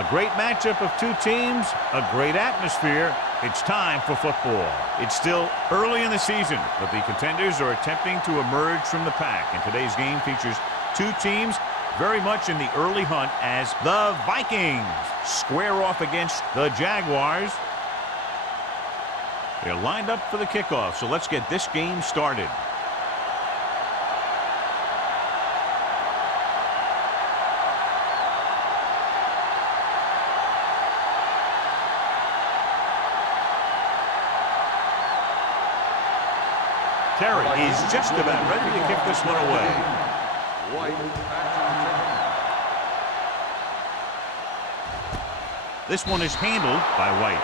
A great matchup of two teams, a great atmosphere. It's time for football. It's still early in the season, but the contenders are attempting to emerge from the pack. And today's game features two teams very much in the early hunt as the Vikings square off against the Jaguars. They're lined up for the kickoff, so let's get this game started. Terry is just about ready to kick this one away. This one is handled by White.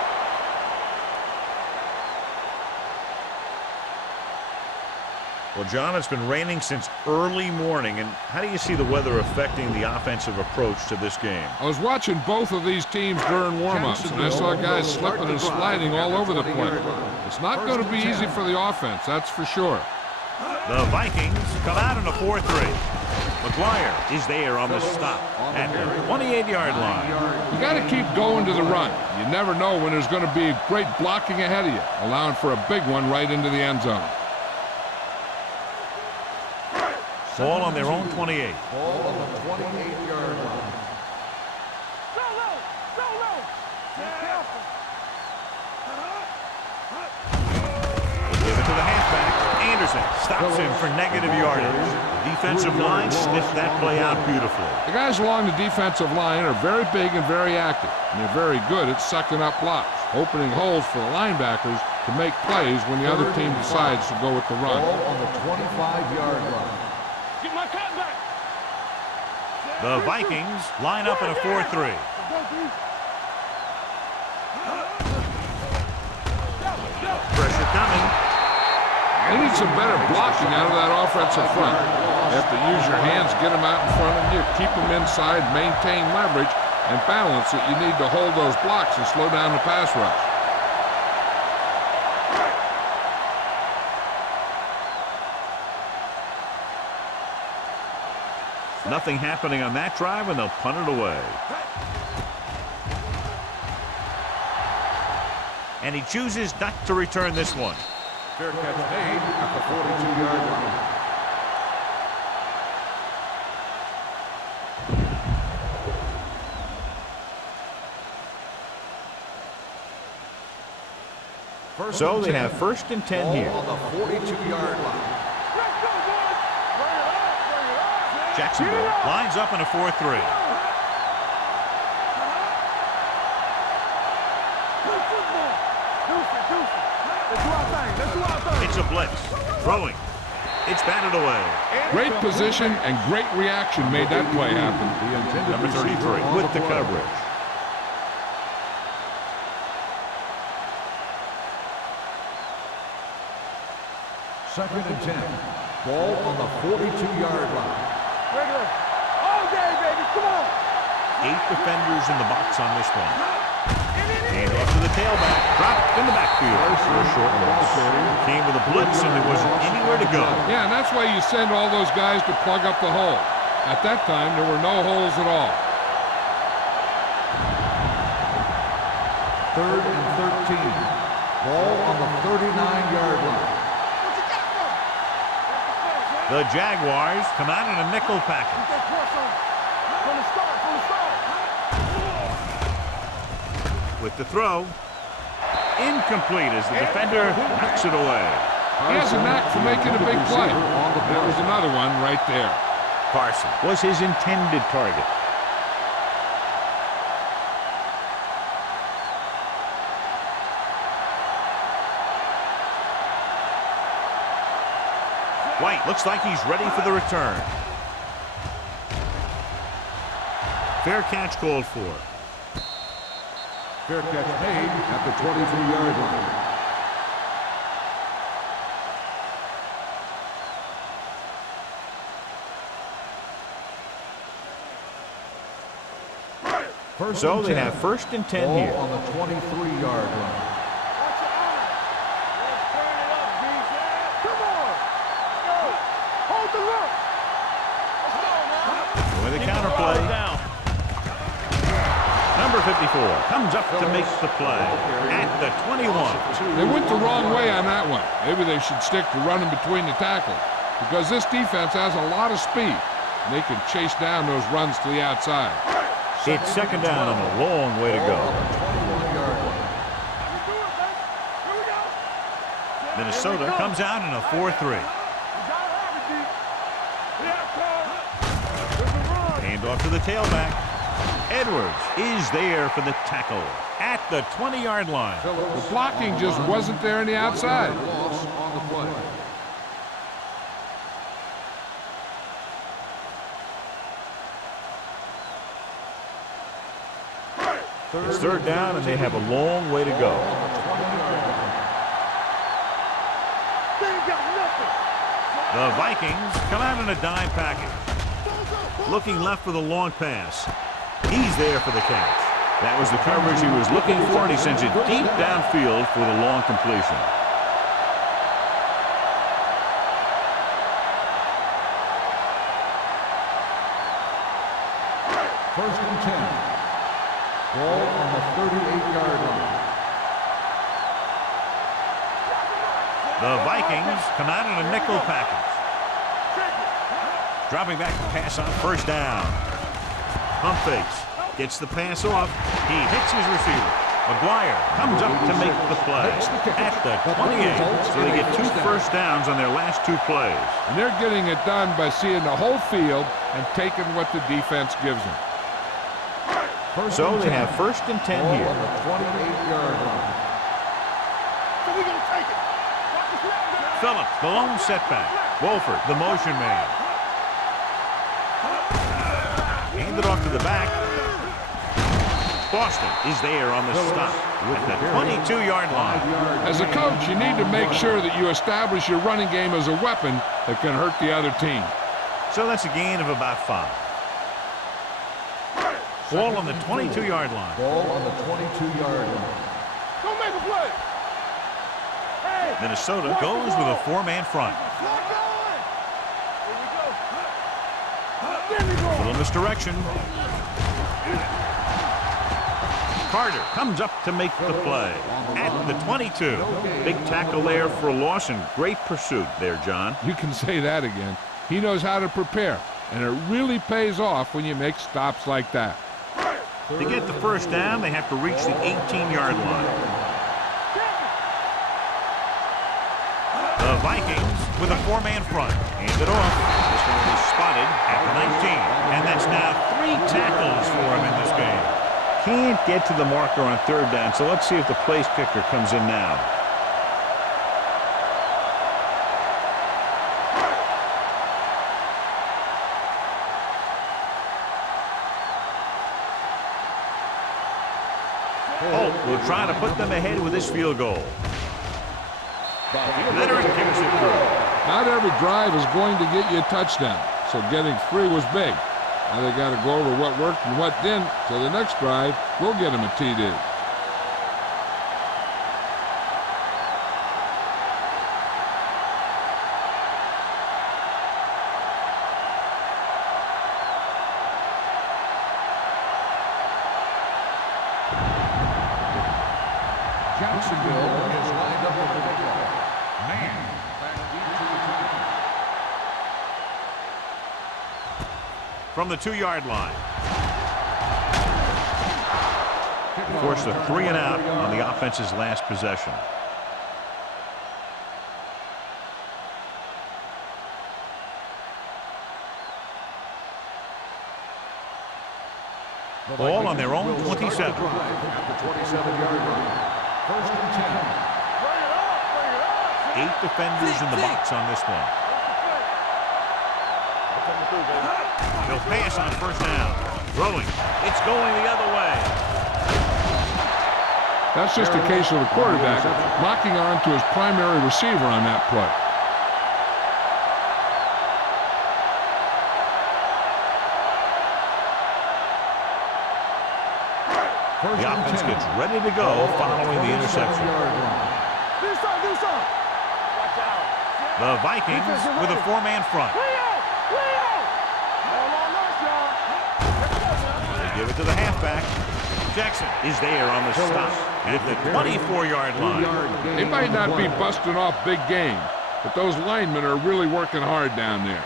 Well, John, it's been raining since early morning, and how do you see the weather affecting the offensive approach to this game? I was watching both of these teams during warm-ups, and I saw guys slipping and sliding all over the place. It's not going to be easy for the offense, that's for sure. The Vikings come out in a 4-3. McGuire is there on the stop at the 28-yard line. You got to keep going to the run. You never know when there's going to be great blocking ahead of you, allowing for a big one right into the end zone. Ball on their own 28. Ball on the 28-yard line. Give it to the halfback. Anderson stops him for negative yardage. The defensive line sniffed that play out beautifully. The guys along the defensive line are very big and very active, and they're very good at sucking up blocks, opening holes for the linebackers to make plays when the other team decides to go with the run. Ball on the 25-yard line. Get my cat back. The Vikings line up in a 4-3. Pressure coming. They need some better blocking out of that offensive front. You have to use your hands, get them out in front of you, keep them inside, maintain leverage, and balance it. You need to hold those blocks and slow down the pass rush. Nothing happening on that drive, and they'll punt it away. And he chooses not to return this one. Fair catch made at the 42-yard line. So they have 1st and 10 here. On the 42-yard line. Jacksonville lines up in a 4-3. It's a blitz. Throwing. It's batted away. Great position and great reaction made that play happen. Number 33 with the coverage. Second and 10. Ball on the 42-yard line. Regular. All day, baby. Come on. 8 defenders in the box on this one. And off to the tailback. Dropped in the backfield for a short loss. Came with a blitz, and there wasn't anywhere to go. Yeah, and that's why you send all those guys to plug up the hole. At that time, there were no holes at all. 3rd and 13. Ball on the 39-yard line. The Jaguars come out in a nickel package. With the throw, incomplete as the defender knocks it away. He has a knack for making a big play. There was another one right there. Carson was his intended target. White looks like he's ready for the return. Fair catch called for. Fair catch made at the 23-yard line. So they have 1st and 10 Ball here. on the 23-yard line. Number 54 comes up to make the play at the 21. They went the wrong way on that one. Maybe they should stick to running between the tackles because this defense has a lot of speed. And they can chase down those runs to the outside. It's second down and a long way to go. Minnesota comes out in a 4-3. Hand off to the tailback. Edwards is there for the tackle at the 20-yard line. The blocking just wasn't there on the outside. It's third down, and they have a long way to go. The Vikings come out in a dime package. Looking left for the long pass. He's there for the catch. That was the coverage he was looking for, and he sends it deep downfield for the long completion. First and 10. Ball on the 38-yard line. The Vikings come out in a nickel package. Dropping back to pass on first down. Pump fakes. Gets the pass off. He hits his receiver. McGuire comes up to make the play at the 28. So they get 2 first downs on their last 2 plays. And they're getting it done by seeing the whole field and taking what the defense gives them. So they have first and 10 here. On the 28-yard line. Phillips, the lone setback. Wolford, the motion man. Handed off to the back. Boston is there on the stop at the 22-yard line. As a coach, you need to make sure that you establish your running game as a weapon that can hurt the other team. So that's a gain of about 5. Ball on the 22-yard line. Ball on the 22-yard line. Don't make a play. Hey, Minnesota goes with a 4-man front. Little misdirection. Carter comes up to make the play at the 22. Big tackle there for Lawson. Great pursuit there, John. You can say that again. He knows how to prepare, and it really pays off when you make stops like that. To get the first down, they have to reach the 18-yard line. The Vikings with a 4-man front. Handed off. This one will be spotted at the 19. And that's now 3 tackles for him in this game. Can't get to the marker on third down, so let's see if the place kicker comes in now. Holt will try to put them ahead with this field goal. Leonard kicks it through. Not every drive is going to get you a touchdown, so getting 3 was big. Now they got to go over what worked and what didn't, so the next drive will get them a TD. Jacksonville is lined up for the kickoff. Man, back deep to the From the 2-yard line. Forced a 3 and out on the offense's last possession. Ball on their own 27. At the 27-yard line. First and 10. 8 defenders in the box on this one. He'll pass on first down. Throwing. It's going the other way. That's just a case of the quarterback locking on to his primary receiver on that play. The offense gets ready to go following the interception. The Vikings with a 4-man front. They give it to the halfback. Jackson is there on the stop at the 24-yard line. They might not be busting off big game, but those linemen are really working hard down there.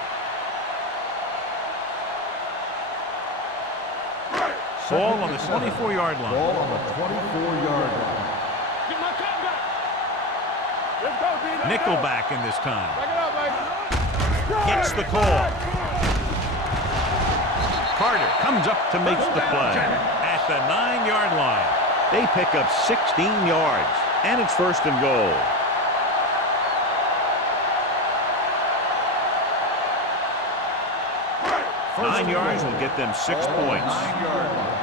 Ball on the 24-yard line. Ball on the 24-yard line. Get my top back. Let's go, D. Let's go. Nickelback in this time. Back it up, baby. Gets the call. Carter comes up to make the play at the 9-yard line. They pick up 16 yards, and it's first and goal. First 9 yards will get them 6 Ball on the points. 9-yard line.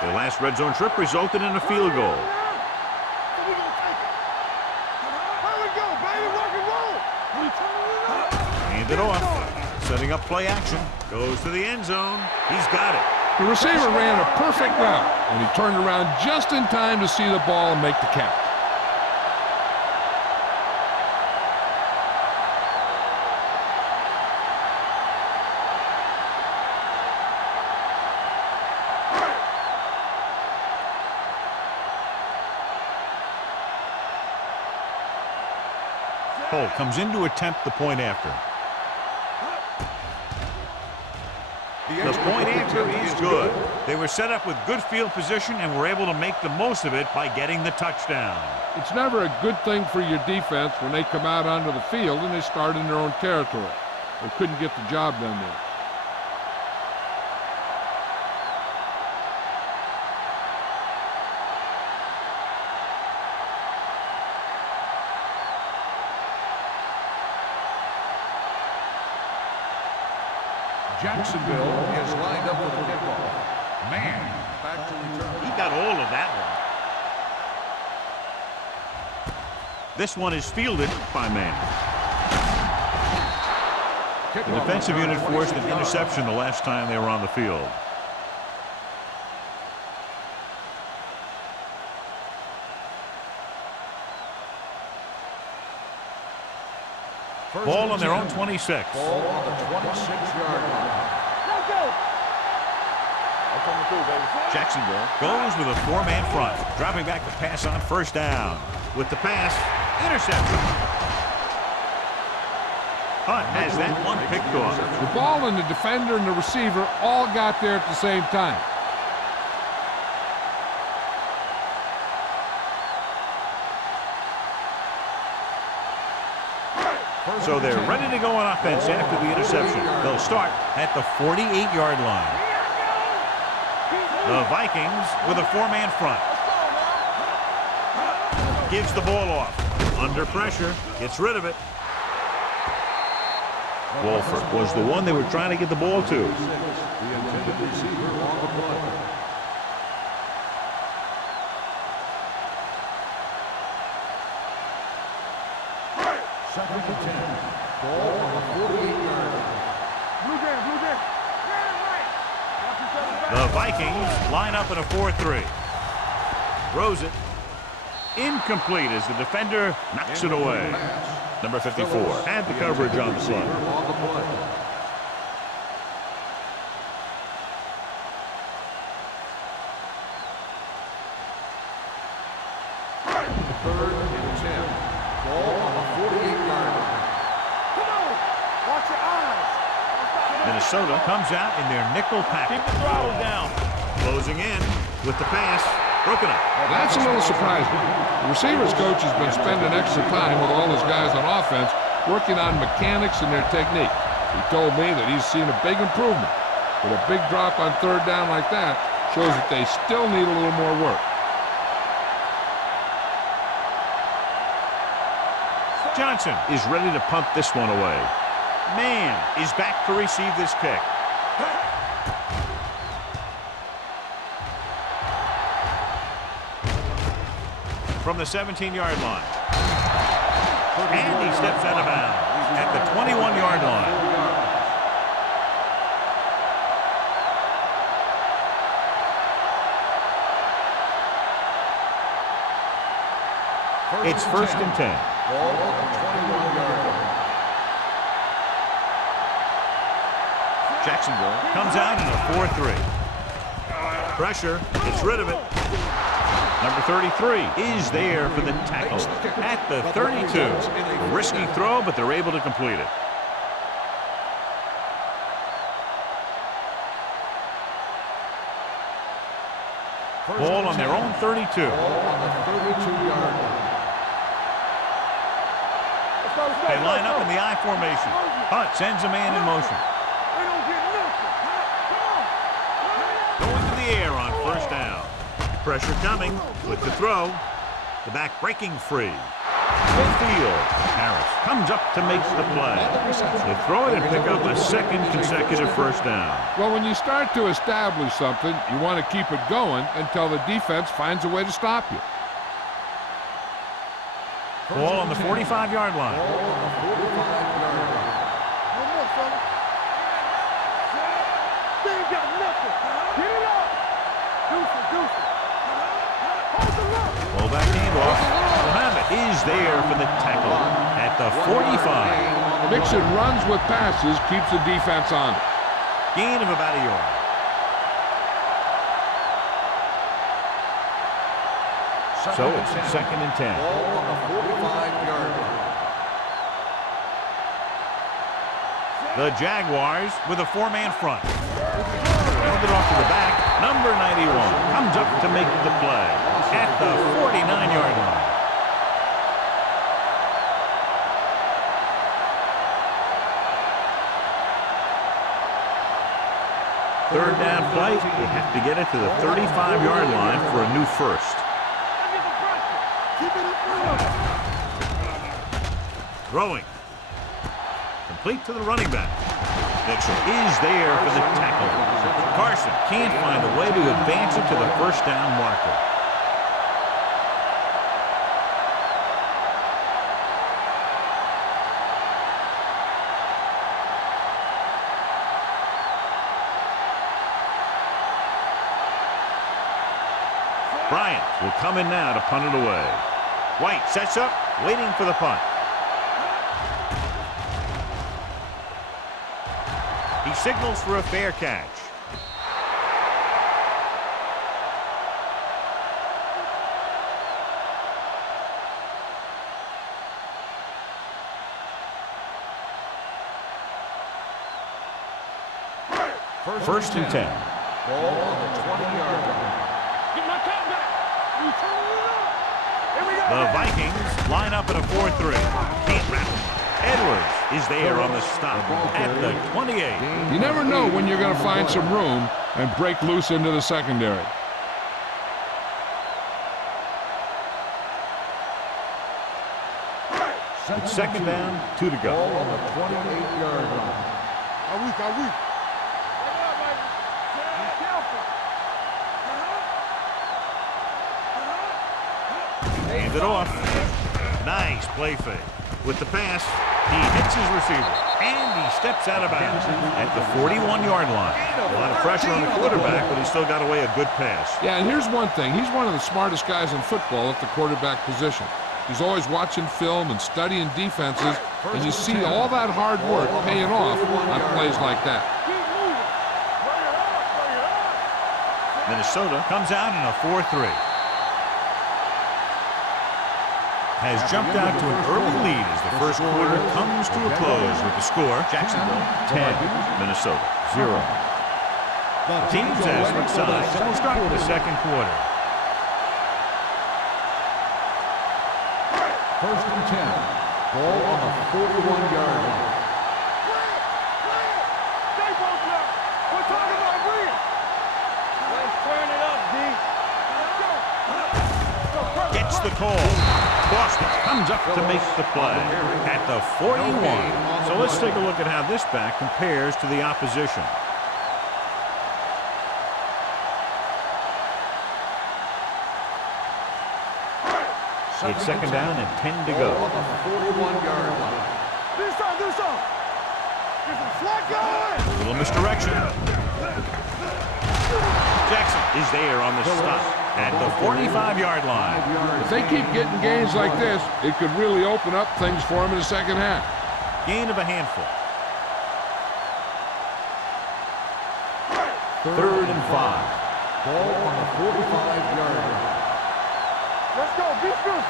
The last red zone trip resulted in a field goal. Hand it off. Setting up play action. Goes to the end zone. He's got it. The receiver ran a perfect route, and he turned around just in time to see the ball and make the catch. Cole comes in to attempt the point after. The point after is good. They were set up with good field position and were able to make the most of it by getting the touchdown. It's never a good thing for your defense when they come out onto the field and they start in their own territory. They couldn't get the job done there. Jacksonville is lined up with a kickoff. Man, back to return. He got all of that one. This one is fielded by Mann. The defensive unit forced an interception the last time they were on the field. Ball on their own 26. Ball on the 26-yard line. Let's go. I'm coming through, baby. Jacksonville goes with a 4-man front, dropping back the pass on first down. With the pass, interception. Hunt has that one picked off. The ball and the defender and the receiver all got there at the same time. So they're ready to go on offense after the interception. They'll start at the 48-yard line. The Vikings with a 4-man front. Gives the ball off. Under pressure. Gets rid of it. Wolford was the one they were trying to get the ball to. The intended receiver on the play. Second and 10. Ball on the 48-yard line. Blue game, blue game. Right. Watch yourself back. The Vikings line up in a 4-3. Throws it. Incomplete as the defender knocks it away. Number 54 had the coverage on the slide. On the play. Third and 10. Ball on the 48-yard line. Come on. Watch your eyes. Minnesota comes out in their nickel Keep package. the throttle down. Closing in with the pass. Broken up. That's a little surprising. The receivers coach has been spending extra time with all his guys on offense working on mechanics and their technique. He told me that he's seen a big improvement. But a big drop on third down like that shows that they still need a little more work. Johnson is ready to punt this one away. Mann is back to receive this kick. From the 17-yard line. And he steps out of bounds at the 21-yard line. It's first and 10. Ball on the 21-yard line. Jacksonville comes out in a 4-3. Pressure, gets rid of it. Number 33 is there for the tackle at the 32. A risky throw, but they're able to complete it. Ball on their own 32. Ball on the 32-yard line. They line up in the I formation. Hunt sends a man in motion. Going to the air on first down. Pressure coming with the throw. The back breaking free. Midfield. Harris comes up to make the play. They throw it and pick up a second consecutive first down. Well, when you start to establish something, you want to keep it going until the defense finds a way to stop you. Ball on the 45-yard line. Ball on the 45-yard line. They ain't got nothing. Get it up. Deuce it. Hold the look. Pull back handoff. Muhammad is there for the tackle at the 45. Mixing runs with passes keeps the defense on it. Gain of about a yard. So it's 2nd and 10. Ball on the 45-yard line. The Jaguars with a 4-man front. Hand it off to the back. Number 91 comes up to make the play at the 49-yard line. Third down play. They have to get it to the 35-yard line for a new first. Throwing. Complete to the running back. Mixon is there for the tackle. Carson can't find a way to advance it to the first down marker. Bryant will come in now to punt it away. White sets up, waiting for the punt. He signals for a fair catch. First and 10. Ball on the 20-yard line. Get my cat back. You turn it up. Here we go. The Vikings line up in a 4-3. Can't wrap it. Edwards is there on the stop at the 28. You never know when you're going to find some room and break loose into the secondary. It's 2nd down, 2 to go. Ball on the 28-yard line. Are we? Hand it off. Nice play fake. With the pass, he hits his receiver, and he steps out of bounds at the 41-yard line. A lot of pressure on the quarterback, but he still got away a good pass. Yeah, and here's one thing. He's one of the smartest guys in football at the quarterback position. He's always watching film and studying defenses, and you see all that hard work paying off on plays like that. Minnesota comes out in a 4-3. Has jumped out to an early lead as the first quarter comes to a close with the score. Jacksonville 10, Minnesota 0. Teams as switch sides and will start the second quarter. First and 10. Ball on the 41-yard line. Stay both up. We're talking about real. Let's turn it up, D. Gets the call. Boston comes up to make the play at the 41. So let's take a look at how this back compares to the opposition. It's 2nd down and 10 to go. Ball on the 41-yard line. Do something. There's a flat guy. A little misdirection. Jackson is there on the stop at the 45-yard line. If they keep getting gains like this, it could really open up things for them in the second half. Gain of a handful. 3rd and 5. Ball on the 45-yard line. Let's go. Be good.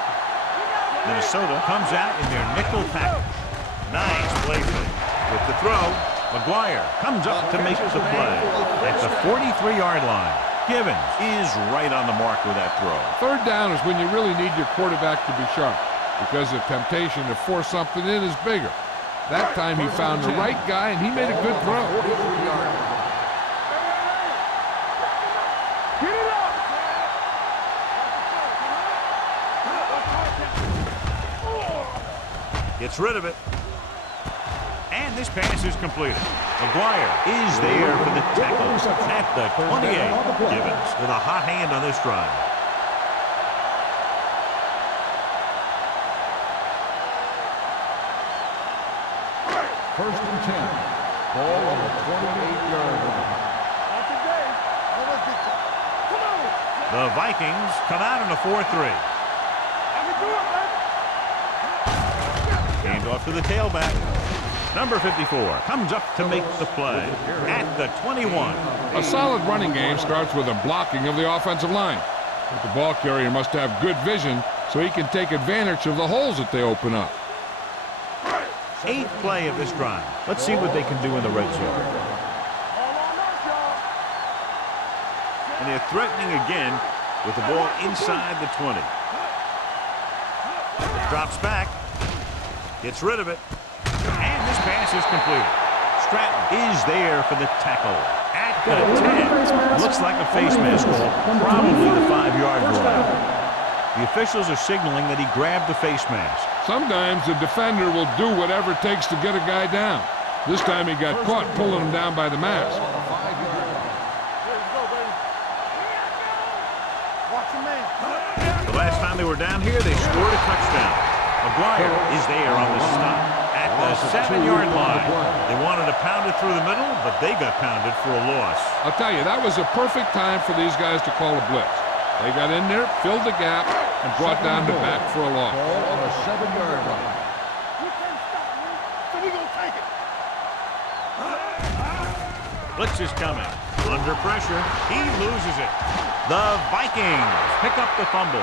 Minnesota comes out in their nickel package. Nice play fake. With the throw, McGuire comes up to make the play. At the 43-yard line, Givens is right on the mark with that throw. 3rd down is when you really need your quarterback to be sharp, because the temptation to force something in is bigger. That time he found the right guy, and he made a good throw. 43-yard line. Get it up. Gets rid of it. And this pass is completed. McGuire is there for the tackle at the 28. Givens with a hot hand on this drive. First and 10. Ball on the 28-yard line. Not today. Come on. The Vikings come out in a 4-3. I can do it, man. Hand off to the tailback. Number 54 comes up to make the play at the 21. A solid running game starts with a blocking of the offensive line. But the ball carrier must have good vision so he can take advantage of the holes that they open up. 8th play of this drive. Let's see what they can do in the red zone. And they're threatening again with the ball inside the 20. Drops back. Gets rid of it. And this pass is completed. Stratton is there for the tackle at the 10. Looks like a face mask call, probably the 5-yard line. The officials are signaling that he grabbed the face mask. Sometimes the defender will do whatever it takes to get a guy down. This time he got caught pulling him down by the mask. The last time they were down here, they scored a touchdown. McGuire is there on the stop at the 7-yard line. They wanted to pound it through the middle, but they got pounded for a loss. I'll tell you, that was a perfect time for these guys to call a blitz. They got in there, filled the gap, and brought down the back for a loss. Ball on the 7-yard line. You can't stop me, so we gonna take it. Blitz is coming. Under pressure, he loses it. The Vikings pick up the fumble.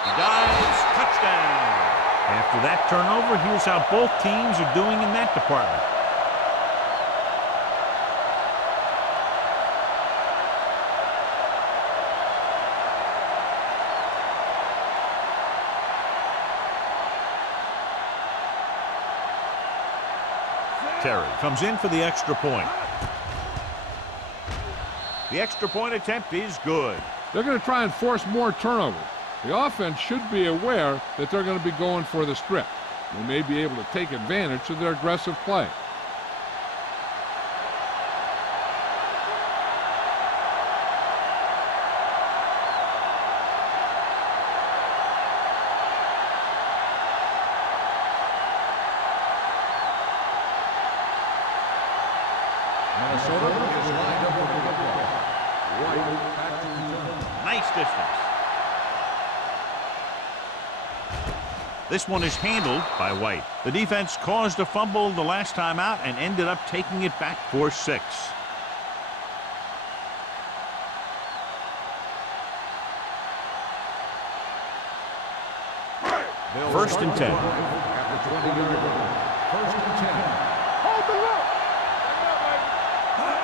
He dives, touchdown. After that turnover, here's how both teams are doing in that department. Terry comes in for the extra point. The extra point attempt is good. They're going to try and force more turnovers. The offense should be aware that they're going to be going for the strip. They may be able to take advantage of their aggressive play. Minnesota is lined up with the football. White back to return. Nice distance. This one is handled by White. The defense caused a fumble the last time out and ended up taking it back for 6. First and 10. At the 20-yard line. First and 10. Hold the look.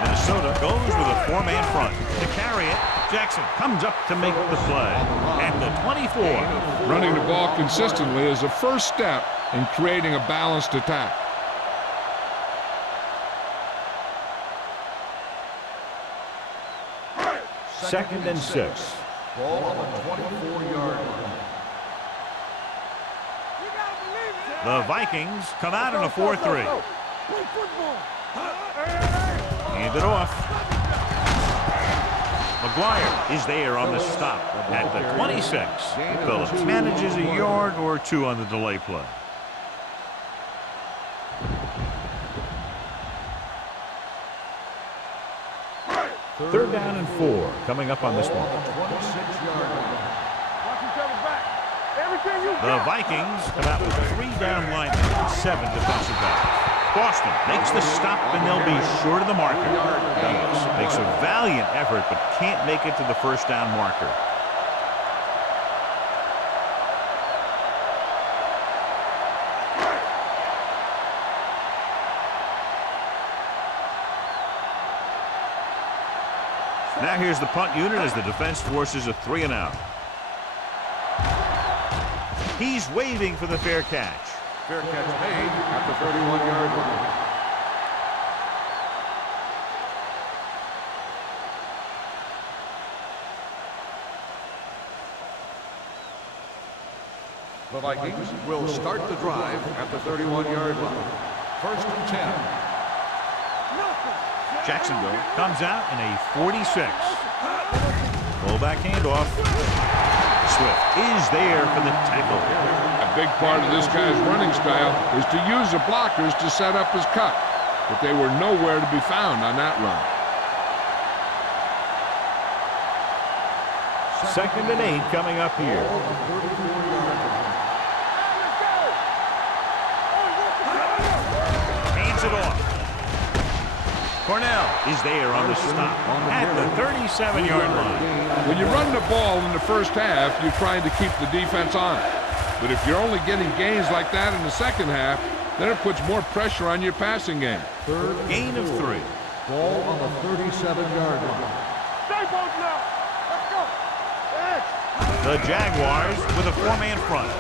Minnesota goes with a 4-man front. To carry it, Jackson comes up to make the play. At the 24. Running the ball consistently is the first step in creating a balanced attack. Second and 6. Ball on the 24-yard line. The Vikings come out in a 4-3. Play football. Hand it off. McGuire is there on the stop at the 26. Phillips manages a yard or 2 on the delay play. Third down and 4 coming up on this one. 26-yard line. Watch each other back. Every The Vikings come out with 3 down linemen and 7 defensive backs. Boston makes the stop, and they'll be short of the marker. Douglas makes a valiant effort, but can't make it to the first down marker. Now here's the punt unit as the defense forces a 3 and out. He's waving for the fair catch. Fair catch made at the 31-yard line. The Vikings will start the drive at the 31-yard line. 1st and 10. Jacksonville comes out in a 46. Fullback handoff. Swift is there for the tackle. A big part of this guy's running style is to use the blockers to set up his cut, but they were nowhere to be found on that run. 2nd and 8 coming up here. Hands it off. Cornell is there on the stop at the 37-yard line. When you run the ball in the first half, you're trying to keep the defense on it. But if you're only getting gains like that in the second half, then it puts more pressure on your passing game. Gain of 3. Ball on the 37-yard line. Stay both now. Let's go. The Jaguars with a 4-man front.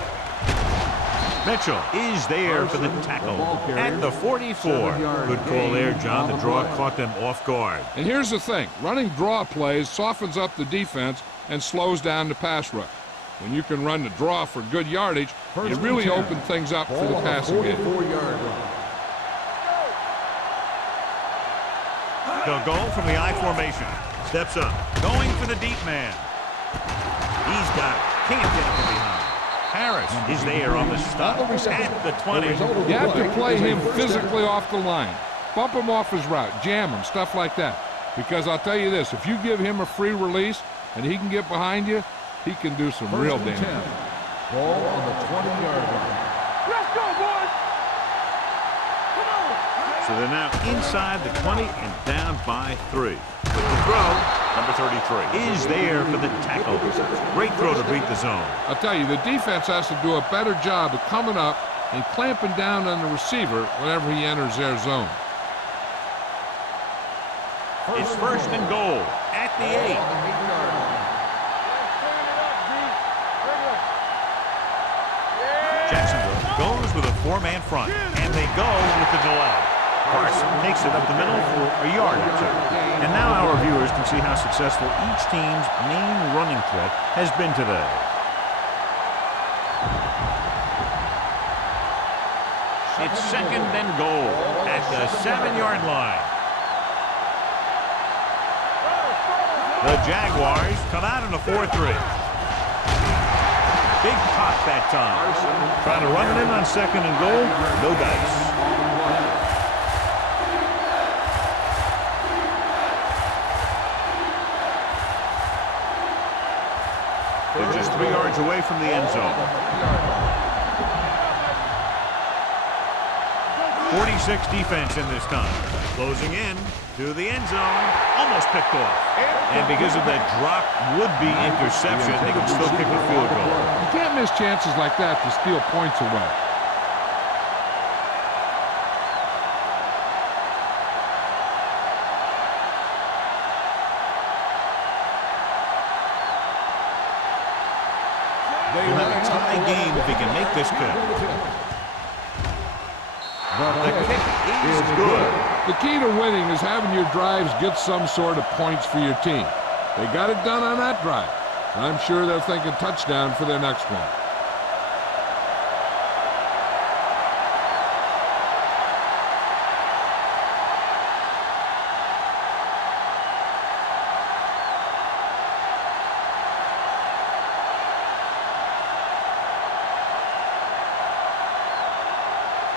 Mitchell is there for the tackle at the 44. Good call there, John. The draw caught them off guard. And here's the thing. Running draw plays softens up the defense and slows down the pass rush. When you can run the draw for good yardage, you really open things up for the passing game. They'll go from the I formation. Steps up. Going for the deep man. He's got it. Can't get it from behind. Harris is there on the stop at the 20. You have to play him physically off the line. Bump him off his route. Jam him. Stuff like that. Because I'll tell you this. If you give him a free release and he can get behind you, he can do some real damage. Ball on the 20-yard line. Let's go, boys. Come on. So they're now inside the 20 and down by 3. With the throw, number 33 is there for the tackle. Great throw to beat the zone. I'll tell you, the defense has to do a better job of coming up and clamping down on the receiver whenever he enters their zone. It's 1st and goal at the 8. Jacksonville goes with a 4-man front, and they go with the delay. Carson takes it up the middle for a yard or 2. And now our viewers can see how successful each team's main running threat has been today. It's 2nd and goal at the 7-yard line. The Jaguars come out in a 4-3. Big pop that time. Trying to run it in on 2nd and goal. No dice. They're just 3 yards away from the end zone. 46 defense in this time. Closing in to the end zone. Almost picked off. And because of that drop would-be interception, they can still kick a field goal. You can't miss chances like that to steal points away. They'll have a tie game if he can make this kick. The kick is good. The key to winning is having your drives get some sort of points for your team. They got it done on that drive. I'm sure they're thinking touchdown for their next one.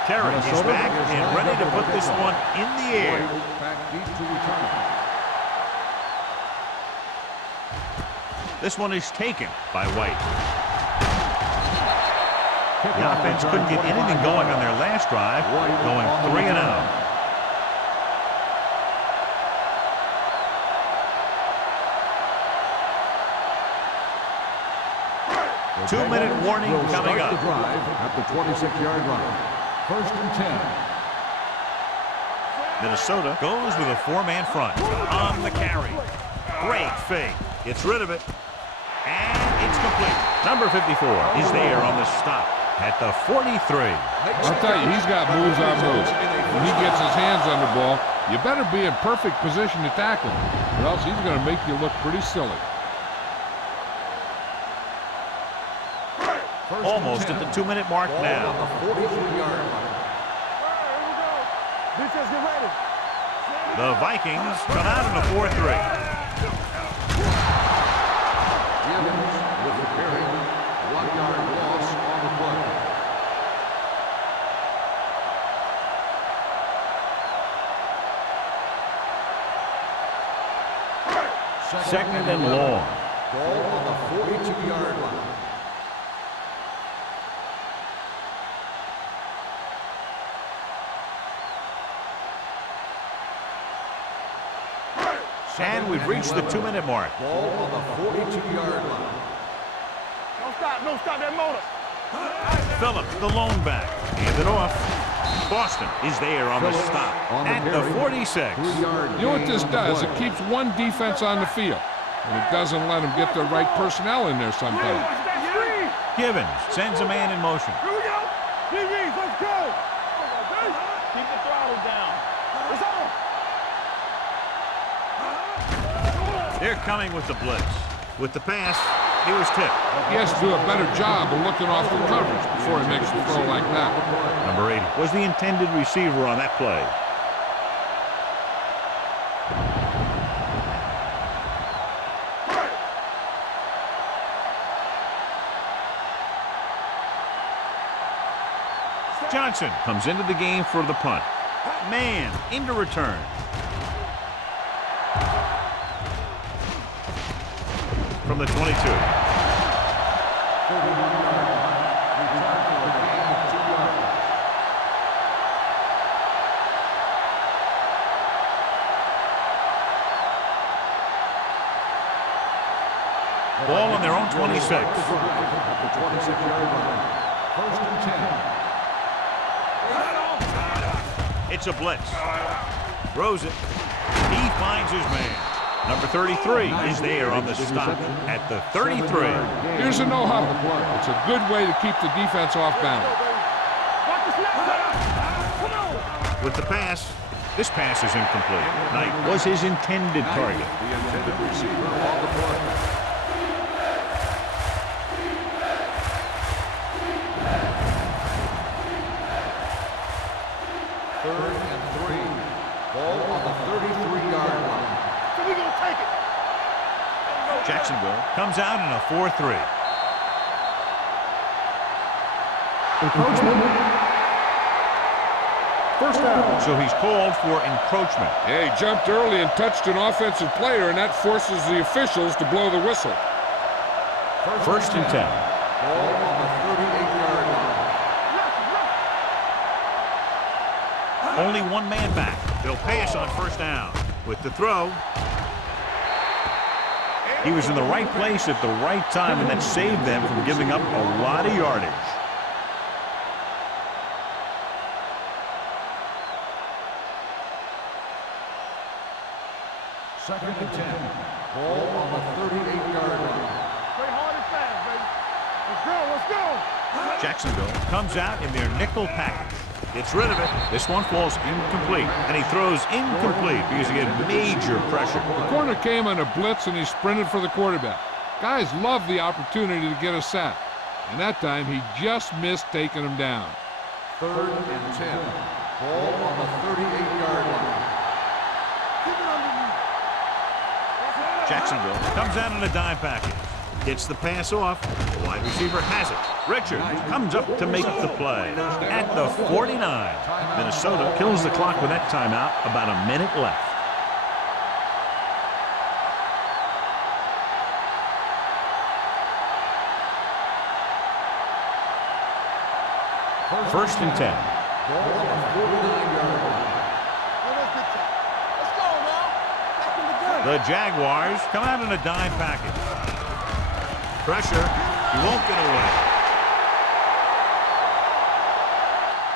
Terry is back and ready to put this one in the air. Back deep to return. This one is taken by White. The offense couldn't get anything going on their last drive, going 3 and out. Two-minute warning coming up. At the 26-yard line. First and 10. Minnesota goes with a 4-man front on the carry. Great fake. Gets rid of it. And it's complete. Number 54 is there on the stop at the 43. I'll tell you, he's got moves on moves. When he gets his hands on the ball, you better be in perfect position to tackle him, or else he's going to make you look pretty silly. Almost at the 2-minute mark now. Here we go. Defense, get ready. The Vikings come out in a 4-3. Gibbons with the carry. 1-yard loss on the play. Second and long. Ball on the 42-yard line. And we've reached the 2-minute mark. Ball on the 42-yard line. Don't stop that motor. Phillips, the lone back. Hand it off. Boston is there on the stop at the 46. You know what this does? It keeps one defense on the field, and it doesn't let them get the right personnel in there sometimes. Gibbons sends a man in motion. Here we go. DBs, let's go. Keep the throttle down. It's on. They're coming with the blitz. With the pass, he was tipped. He has to do a better job of looking off the coverage before he makes the throw like that. Number 80 was the intended receiver on that play. Johnson comes into the game for the punt. Man into return. From the 22. Ball on their own 26. At the 26-yard line. First and 10. It's a blitz. Throws it. He finds his man. Number 33 is there on the stop at the 33. Here's a no-huddle. It's a good way to keep the defense off balance. Watch the snap. Come on. With the pass, this pass is incomplete. Knight was his intended target. The intended receiver on the play. Third and 3. Ball on the 33-yard line. So we're going to take it. Jacksonville comes out in a 4-3. Encroachment. First down. So he's called for encroachment. Yeah, he jumped early and touched an offensive player, and that forces the officials to blow the whistle. First and 10. Ball on the 38-yard line. Only one man back. They'll pass on first down. With the throw, he was in the right place at the right time, and that saved them from giving up a lot of yardage. Second and 10. Ball on the 38-yard line. Play hard and fast, baby. Let's go, let's go. Jacksonville comes out in their nickel package. Gets rid of it. This one falls incomplete, and he throws incomplete because he had major pressure. The corner came on a blitz, and he sprinted for the quarterback. Guys love the opportunity to get a sack, and that time he just missed taking him down. Third and 10. Ball on the 38-yard line. Jacksonville comes out in a dime package. Gets the pass off. The wide receiver has it. Richard comes up to make the play at the 49. Minnesota kills the clock with that timeout. About a minute left. First and 10. Ball on the 49-yard line. Let's go now. Back in the game. The Jaguars come out in a dime package. Pressure. He won't get away.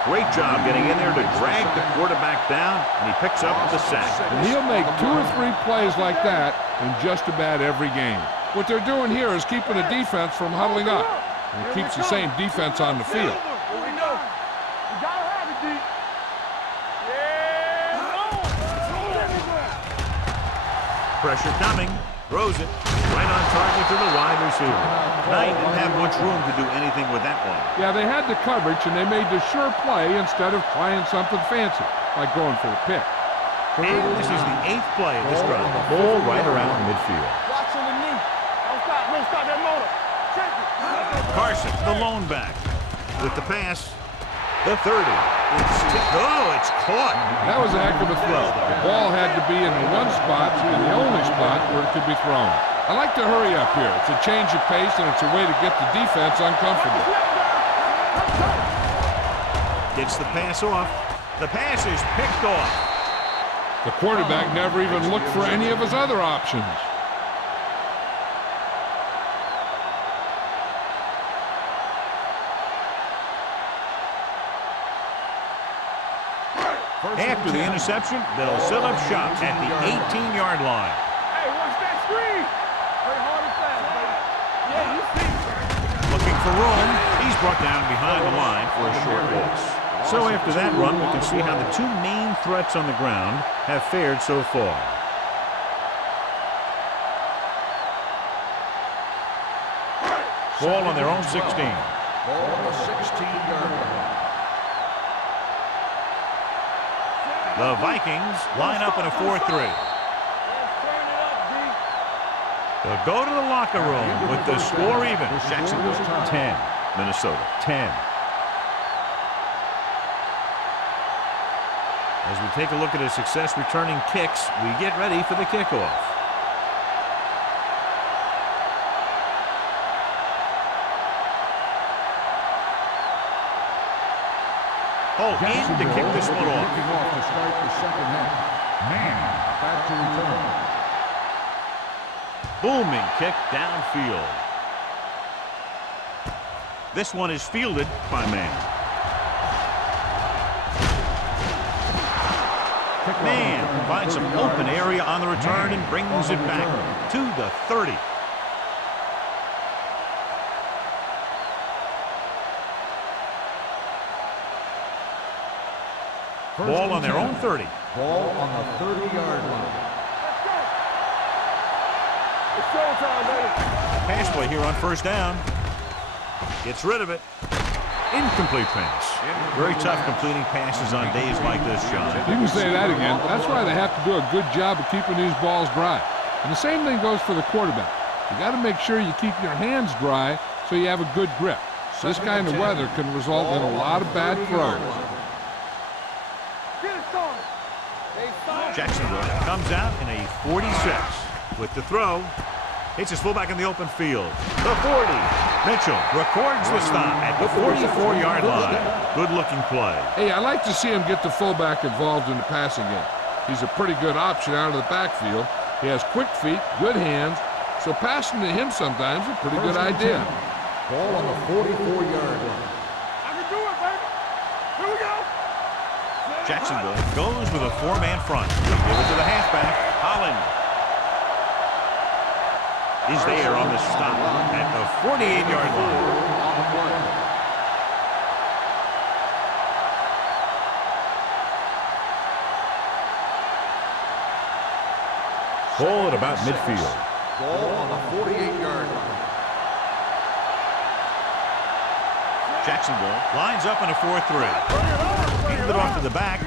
Great job getting in there to drag the quarterback down, and he picks up the sack. And he'll make 2 or 3 plays like that in just about every game. What they're doing here is keeping the defense from huddling up. And it keeps the same defense on the field. Here we go. You gotta have it, D. Yeah. Pressure coming. Throws it. Right on target to the wide receiver. Knight didn't have much room to do anything with that one. Yeah, they had the coverage, and they made the sure play instead of trying something fancy, like going for the pick. And this is the 8th play of this drive. Ball right around midfield. Watch on the knee. Don't stop that motor. Check it. Carson, the lone back. With the pass. The 30. It's tipped. Oh, it's caught. That was a heck of a throw. The ball had to be in the one spot and the only spot where it could be thrown. I like to hurry up here. It's a change of pace, and it's a way to get the defense uncomfortable. Gets the pass off. The pass is picked off. The quarterback never even looked for any of his other options. After the interception, they'll set up shop at the 18-yard line. Hey, watch that screen. Play hard and fast, baby. Yeah, you see. Looking for room. He's brought down behind the line for a short loss. So after that run, we can see how the 2 main threats on the ground have fared so far. Ball on their own 16. Ball on the 16-yard line. The Vikings line up in a 4-3. Let's turn it up, D. They'll go to the locker room with the score even. Jacksonville 10, Minnesota 10. As we take a look at his success returning kicks, we get ready for the kickoff. Oh, in to kick this one off. Kicking off to start the second half. Man, back to return. Booming kick downfield. This one is fielded by Man. Man finds some open area on the return and brings it back to the 30. Ball on their own 30. Ball on the 30-yard line. It's showtime, baby. Pass play here on first down. Gets rid of it. Incomplete pass. Very tough completing passes on days like this, John. You can say that again. That's why they have to do a good job of keeping these balls dry. And the same thing goes for the quarterback. You got to make sure you keep your hands dry so you have a good grip. This kind of weather can result in a lot of bad throws. Jacksonville comes out in a 46 with the throw. Hits his fullback in the open field. The 40. Mitchell records the stop at the 44-yard line. Good-looking play. Hey, I like to see him get the fullback involved in the passing game. He's a pretty good option out of the backfield. He has quick feet, good hands, so passing to him sometimes is a pretty good idea. Ball on the 44-yard line. I can do it, baby. Here we go. Jacksonville goes with a 4-man front. They give it to the halfback, Holland. Is there on the stop at the 48-yard line. Ball at about midfield. Ball on the 48-yard line. Jacksonville lines up in a 4-3. Handed it off to the back.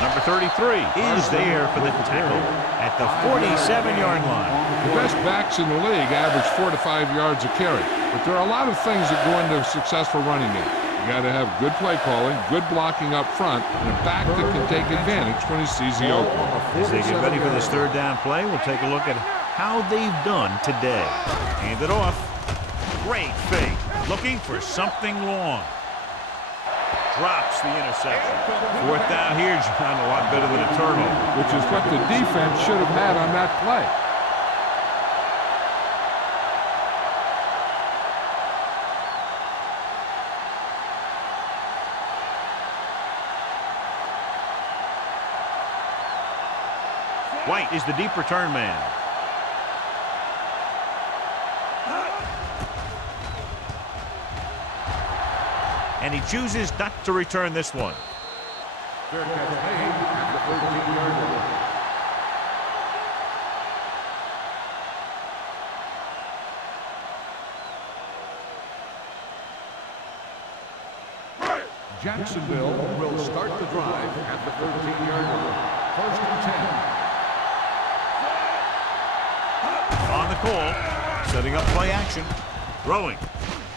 Number 33 is there for the tackle at the 47-yard line. The best backs in the league average 4 to 5 yards a carry, but there are a lot of things that go into a successful running game. You got to have good play calling, good blocking up front, and a back that can take advantage when he sees the opening. As they get ready for this third down play, we'll take a look at how they've done today. Hand it off. Great fake. Looking for something long. drops the interception. Fourth down here, John, a lot better than a turnover. Which is what the defense should have had on that play. White is the deep return man. And he chooses not to return this one. Fair catch made at the 13-yard line. Jacksonville will start the drive at the 13-yard line. 1st and 10. On the call, setting up play action, throwing.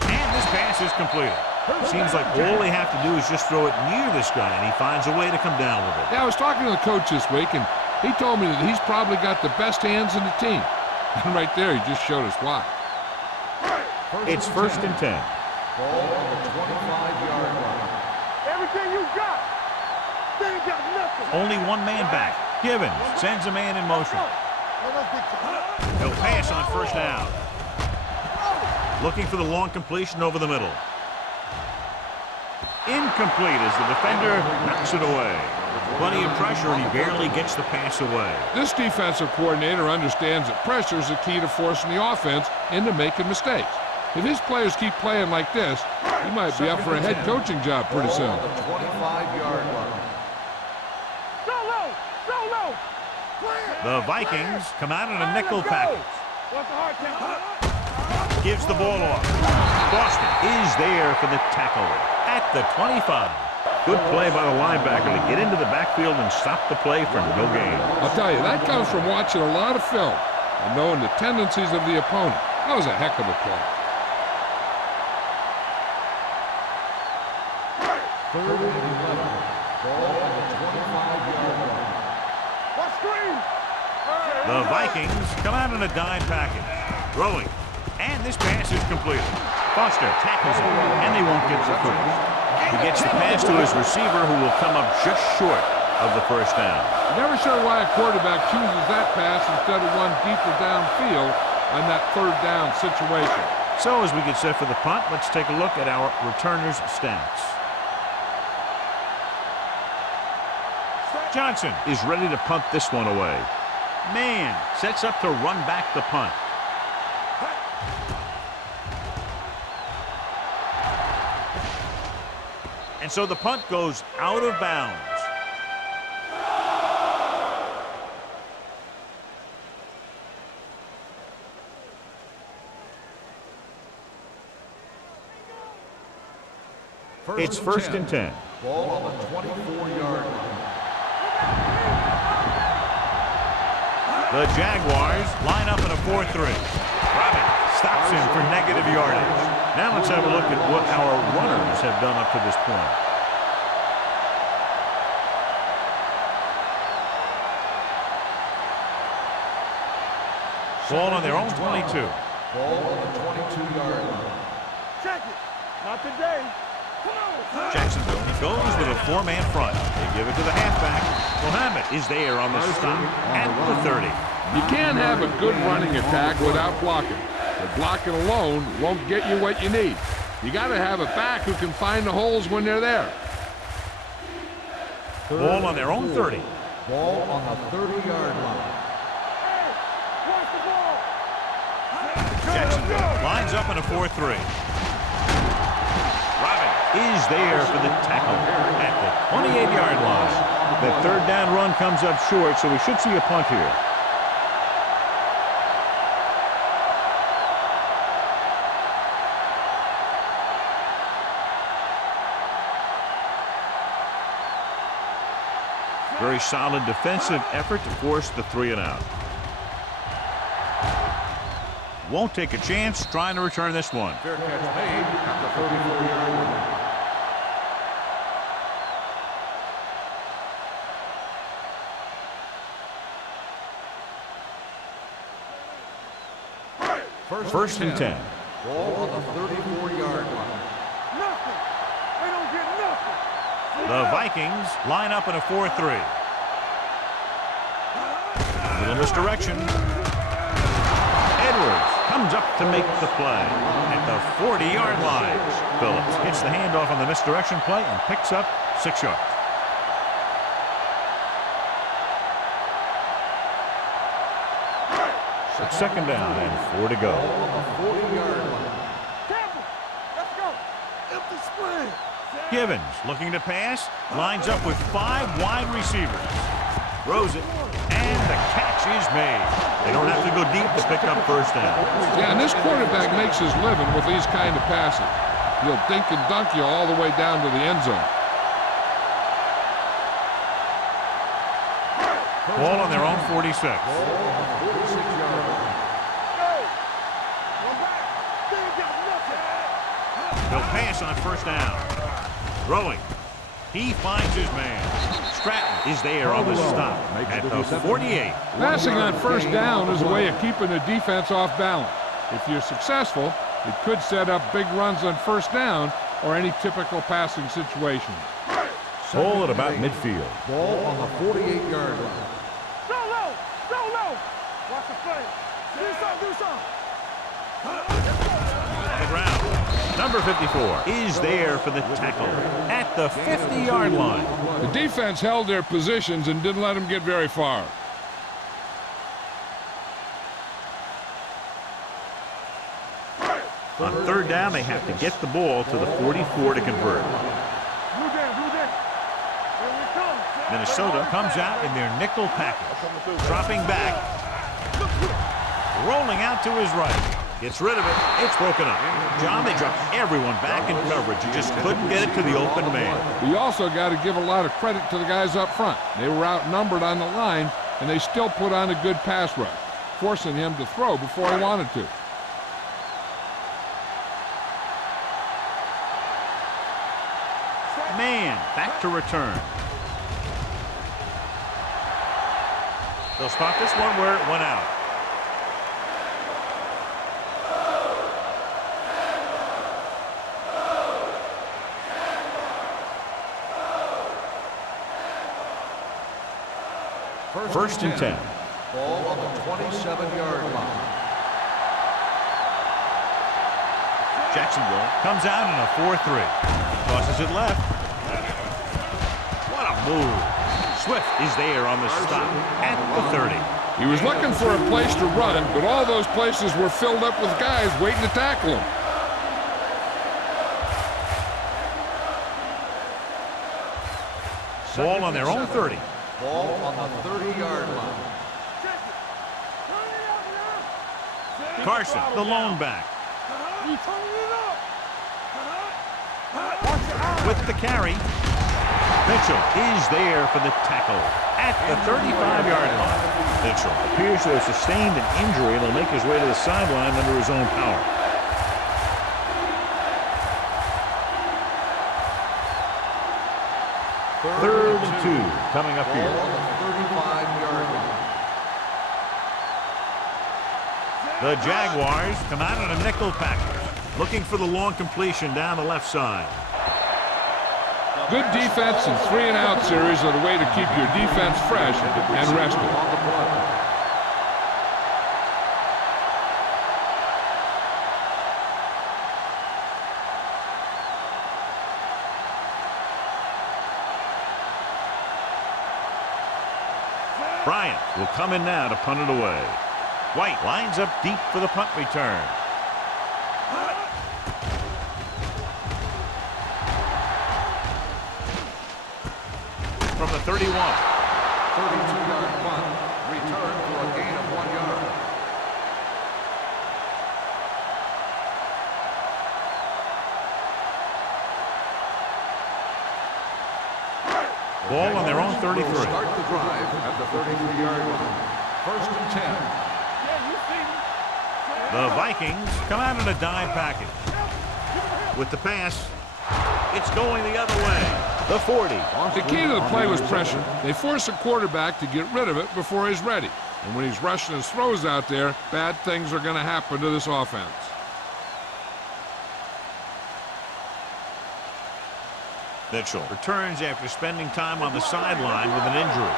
And this pass is completed. Seems like all they have to do is just throw it near this guy, and he finds a way to come down with it. Yeah, I was talking to the coach this week, and he told me that he's probably got the best hands in the team. And right there, he just showed us why. It's 1st and 10. Ball on the 25-yard line. Everything you got. They ain't got nothing. Only one man back. Givens sends a man in motion. He'll pass on 1st down. Looking for the long completion over the middle. Incomplete as the defender knocks it away. Plenty of pressure, and he barely gets the pass away. This defensive coordinator understands that pressure is the key to forcing the offense into making mistakes. If his players keep playing like this, he might be up for a head coaching job pretty soon. Ball on the 25-yard line. Solo. The Vikings come out in a nickel package. What's the hard count? Gives the ball off. Boston is there for the tackle at the 25. Good play by the linebacker to get into the backfield and stop the play for no gain. I'll tell you, that comes from watching a lot of film and knowing the tendencies of the opponent. That was a heck of a play. 3rd and 11. Ball on the 25-yard line. What screen? The Vikings come out in a dime package. Throwing. And this pass is completed. Foster tackles him, and they won't get the first. He gets the pass to his receiver, who will come up just short of the 1st down. Never sure why a quarterback chooses that pass instead of one deeper downfield on that 3rd down situation. So as we get set for the punt, let's take a look at our returners' stats. Johnson is ready to punt this one away. Man sets up to run back the punt. And so the punt goes out of bounds. It's 1st and 10. Ball on the 24-yard line. The Jaguars line up in a 4-3. Robin stops him for negative yardage. Now let's have a look at what our runners have done up to this point. Ball on their own 22. Ball on the 22-yard line. Check it. Not today. Come on. Jacksonville goes with a 4-man front. They give it to the halfback. Mohammed is there on the stop at the 30. You can't have a good running attack without blocking. But blocking alone won't get you what you need. You got to have a back who can find the holes when they're there. Ball on their own 30. Ball on the 30-yard line. Hey, watch the ball. Jacksonville lines up in a 4-3. Robin is there for the tackle at the 28-yard line. The 3rd down run comes up short, so we should see a punt here. Very solid defensive effort to force the 3-and-out. Won't take a chance trying to return this one. Fair catch made at the 34-yard line. First and 10. Ball on the 34-yard line. Nothing. They don't get nothing. The Vikings line up in a 4-3. A little misdirection. Edwards comes up to make the play at the 40-yard line. Phillips gets the handoff on the misdirection play and picks up 6 yards. It's second down and 4 to go. Givens looking to pass, lines up with 5 wide receivers. Throws it, and the catch is made. They don't have to go deep to pick up first down. Yeah, and this quarterback makes his living with these kind of passes. He'll dink and dunk you all the way down to the end zone. Ball on their own 46. They'll pass on first down. Throwing. He finds his man. Stratton is there on the stop at the 48. Passing on first down is a way of keeping the defense off balance. If you're successful, it could set up big runs on first down or any typical passing situation. Ball at about midfield. Ball on the 48-yard line. Go low! Go low! Watch the play. Do some! The ground. Number 54 is there for the tackle at the 50-yard line. The defense held their positions and didn't let them get very far. On third down, they have to get the ball to the 44 to convert. Minnesota comes out in their nickel package. Dropping back. Rolling out to his right. Gets rid of it. It's broken up. John, they dropped everyone back in coverage. You just couldn't get it to the open man. We also got to give a lot of credit to the guys up front. They were outnumbered on the line, and they still put on a good pass rush, forcing him to throw before he wanted to. Man, back to return. They'll start this one where it went out. First and 10. Ball on the 27-yard line. Jacksonville comes out in a 4-3. Tosses it left. What a move. Swift is there on the stop at the 30. He was looking for a place to run, but all those places were filled up with guys waiting to tackle him. Ball on their own 30. Ball on the 30-yard line. Carson, the lone back. With the carry. Mitchell is there for the tackle at the 35-yard line. Mitchell appears to have sustained an injury and will make his way to the sideline under his own power. Third and 2 coming up here. Ball on the 35-yard line. The Jaguars come out in a nickel package, looking for the long completion down the left side. Good defense and 3-and-out series are the way to keep your defense fresh and rested. Bryant will come in now to punt it away. White lines up deep for the punt return. From the 31. 32-yard punt. Return for a gain of 1 yard. Ball on their own 33. Start the drive at the 33-yard line. First and 10. The Vikings come out in a dime package. With the pass, it's going the other way. The 40. The key to the play was pressure. They force a quarterback to get rid of it before he's ready. And when he's rushing his throws out there, bad things are going to happen to this offense. Mitchell returns after spending time on the sideline with an injury.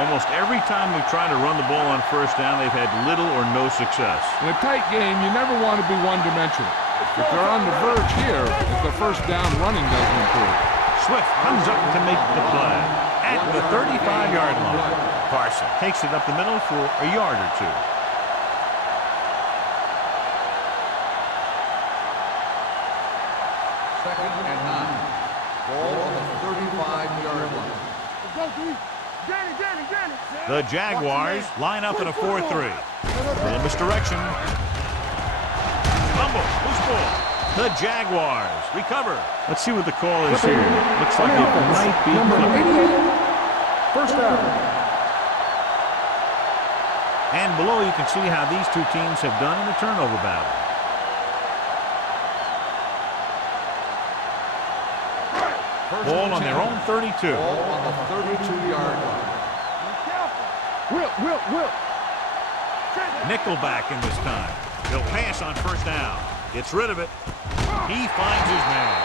Almost every time we've tried to run the ball on first down, they've had little or no success. In a tight game, you never want to be one-dimensional. If they're on the verge here, if the first down running doesn't improve. Swift comes up to make the play at the 35-yard line. Carson takes it up the middle for a yard or two. Second and 9. Ball on the 35-yard line. The Jaguars line up in a 4-3. Little misdirection. Fumble. Loose ball. The Jaguars recover. Let's see what the call is here. Looks like it might be number 88. First down. And below you can see how these two teams have done in the turnover battle. Ball on their own 32. Ball on the 32-yard line. Will. Nickelback in this time. He'll pass on first down. Gets rid of it. He finds his man.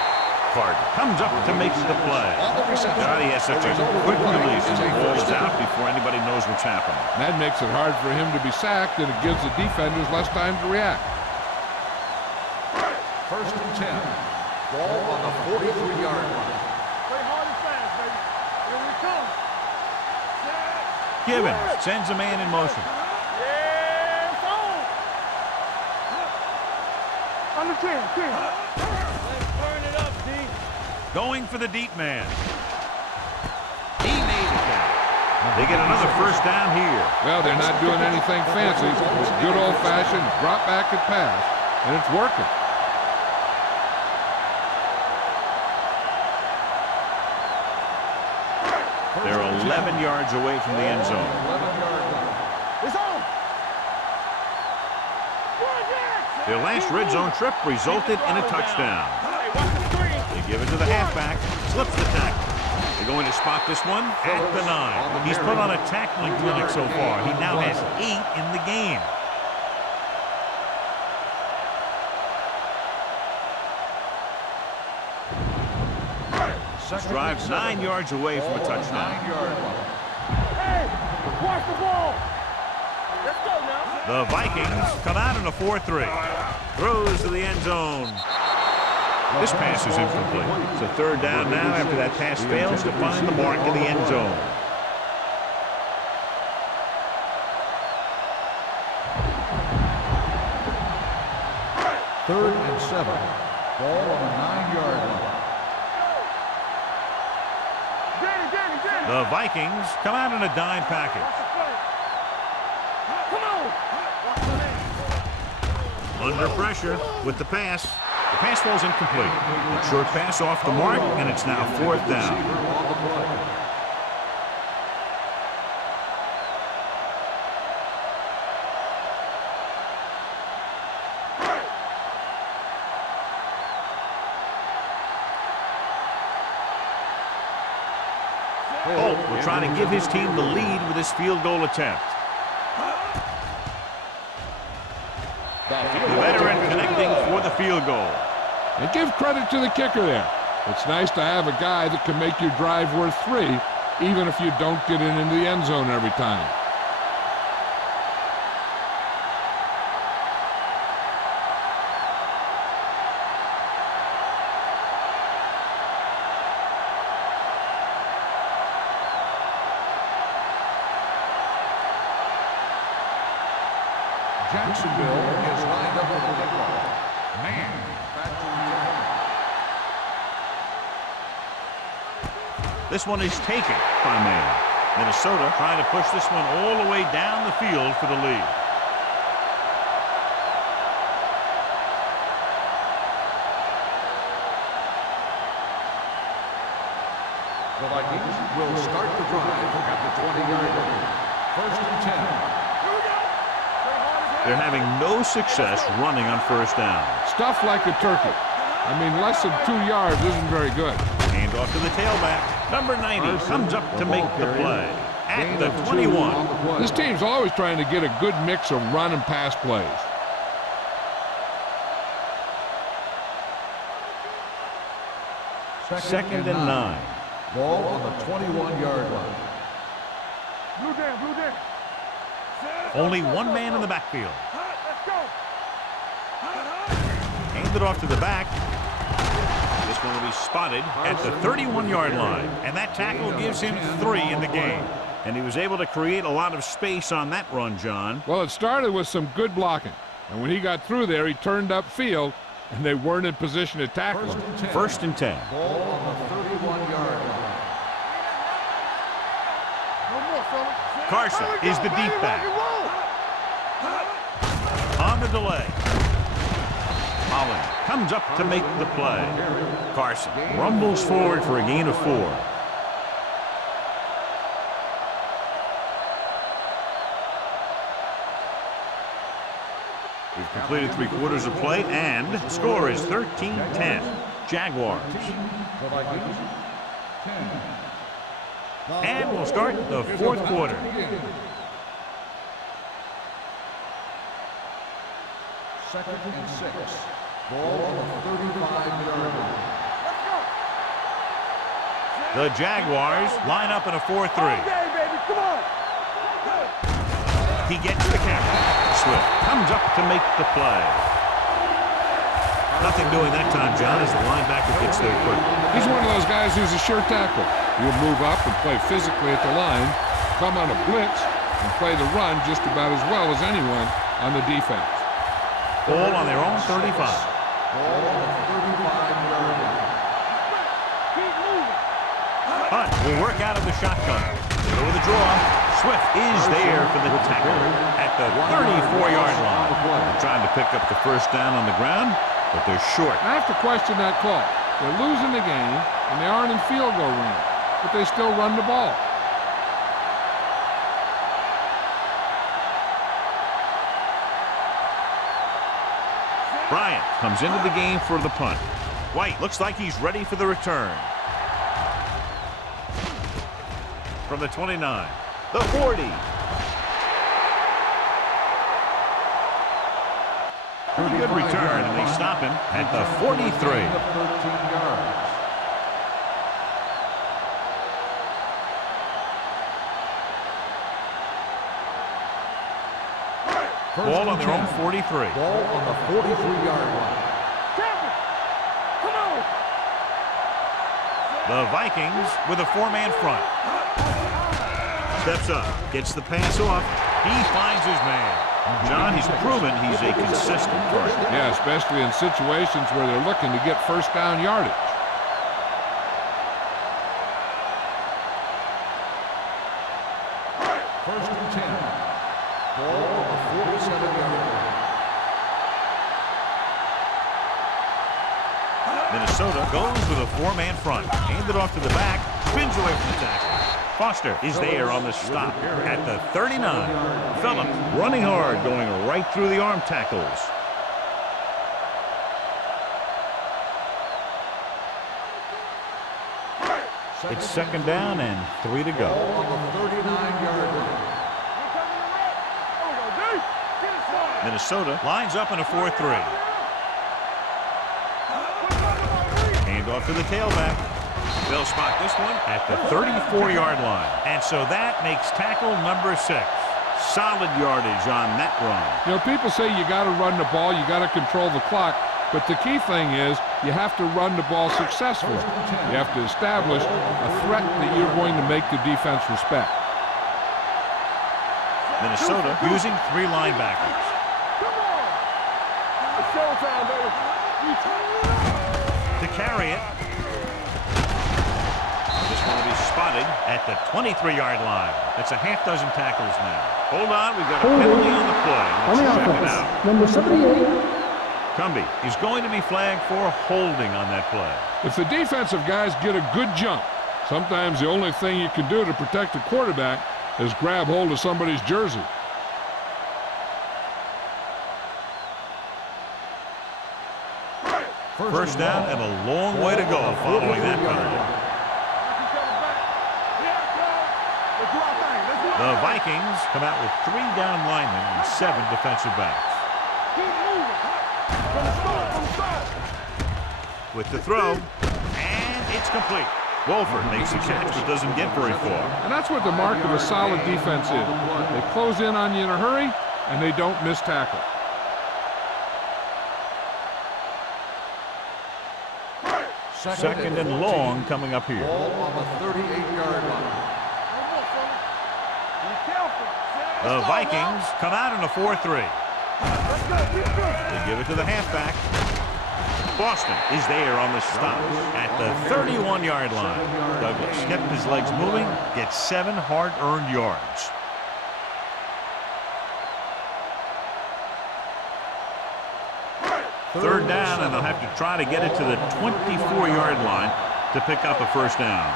Carter comes up to make the play. God, he has such a quick release, and the ball is out before anybody knows what's happening. That makes it hard for him to be sacked, and it gives the defenders less time to react. First and 10. Ball on the 43-yard line. Play hard and fast, baby. Here we come. Gibbons sends a man in motion. Yeah, it's on. Under 10. Let's burn it up, D. Going for the deep man. He made it down. They get another first down here. Well, they're not doing anything fancy. It's good old-fashioned drop back and pass, and it's working. They're 11 yards away from the end zone. 11-yard line. It's on. Their last red zone trip resulted in a touchdown. Hey, watch the screen. They give it to the halfback. Slips the tackle. They're going to spot this one at the 9. He's put on a tackling clinic so far. He now has 8 in the game. Drives 9 yards away from a touchdown. 9-yard line. Hey, watch the ball. Let's go now. The Vikings come out in a 4-3. Throws to the end zone. This pass is incomplete. It's a third down now after that pass fails to find the mark in the end zone. Third and 7. Ball on the 9-yard line. The Vikings come out in a dime package. Under pressure with the pass. The pass falls incomplete. A short pass off the mark, and it's now fourth down. Holt will try to give his team the lead with his field goal attempt. The veteran connecting for the field goal. And give credit to the kicker there. It's nice to have a guy that can make your drive worth 3, even if you don't get it into the end zone every time. Jacksonville is lined up with the kickoff. Man, back to This one is taken by man. Minnesota trying to push this one all the way down the field for the lead. The Vikings will start the drive at the 20-yard line. First and 10. They're having no success running on first down. Stuff like a turkey. I mean, less than 2 yards isn't very good. Hand off to the tailback. Number 90 comes up to make the play at the 21. This team's always trying to get a good mix of run and pass plays. Second and 9. Ball on the 21-yard line. Blue down. Only one man in the backfield. Let's go. Handed off to the back. This one will be spotted at the 31-yard line. And that tackle gives him 3 in the game. And he was able to create a lot of space on that run, John. Well, it started with some good blocking. And when he got through there, he turned upfield, and they weren't in position to tackle him. First and 10. Ball on the 31-yard line. No more, fellas. Carson is the deep back. On the delay. Holland comes up to make the play. Carson rumbles forward for a gain of 4. We've completed 3/4 of play, and the score is 13-10. Jaguars. And we'll start the 4th quarter. Second and 6. Ball on the 35-yard line. The Jaguars line up in a 4-3. Okay, baby, come on. He gets the carry. Swift comes up to make the play. Nothing doing that time, John, as the linebacker gets there quick. He's one of those guys who's a sure tackle. He'll move up and play physically at the line, come on a blitz, and play the run just about as well as anyone on the defense. Ball on their own 35. Ball on the 35-yard line. Keep moving. Hunt will work out of the shotgun. So with the draw, Swift is there for the tackle at the 34-yard line. They're trying to pick up the first down on the ground, but they're short. I have to question that call. They're losing the game, and they aren't in field goal range, but they still run the ball. Bryant comes into the game for the punt. White looks like he's ready for the return. From the 29, the 40. Pretty good return, and they stop him at the 43. 13 yards. Ball on their own 43. Ball on the 43-yard line. Champion. Come on. The Vikings with a 4-man front. Steps up, gets the pass off. He finds his man. John, he's proven he's a consistent target. Yeah, especially in situations where they're looking to get first down yardage. First and 10. Ball on the 47-yard line. Minnesota goes with a 4-man front. Handed off to the back. Spins away from the tackle. Foster is there on the stop at the 39. Phillips running hard, going right through the arm tackles. It's second down and 3 to go. Ball on the 39-yard line. Minnesota lines up in a 4-3. Hand off to the tailback. They'll spot this one at the 34-yard line. And so that makes tackle number 6. Solid yardage on that run. You know, people say you got to run the ball, you got to control the clock, but the key thing is you have to run the ball successfully. You have to establish a threat that you're going to make the defense respect. Minnesota using 3 linebackers. Come on. It's showtime, baby. To carry it. This one will be spotted at the 23-yard line. That's a half dozen tackles now. Hold on, we've got a penalty on the play. Let's check it out. Number 78. Cumby is going to be flagged for holding on that play. If the defensive guys get a good jump, sometimes the only thing you can do to protect the quarterback is grab hold of somebody's jersey. First down and a long way to go following that penalty. The Vikings come out with 3 down linemen and 7 defensive backs. With the throw, and It's complete. Wolford makes the catch but doesn't get very far. And that's what the mark of a solid defense is. They close in on you in a hurry, and they don't miss tackle. Second and long coming up here. Ball on the 38-yard line. The Vikings come out in a 4-3. They give it to the halfback. Boston is there on the stop at the 31-yard line. Douglas kept his legs moving, gets 7 hard-earned yards. Third down, and they'll have to try to get it to the 24-yard line to pick up a first down.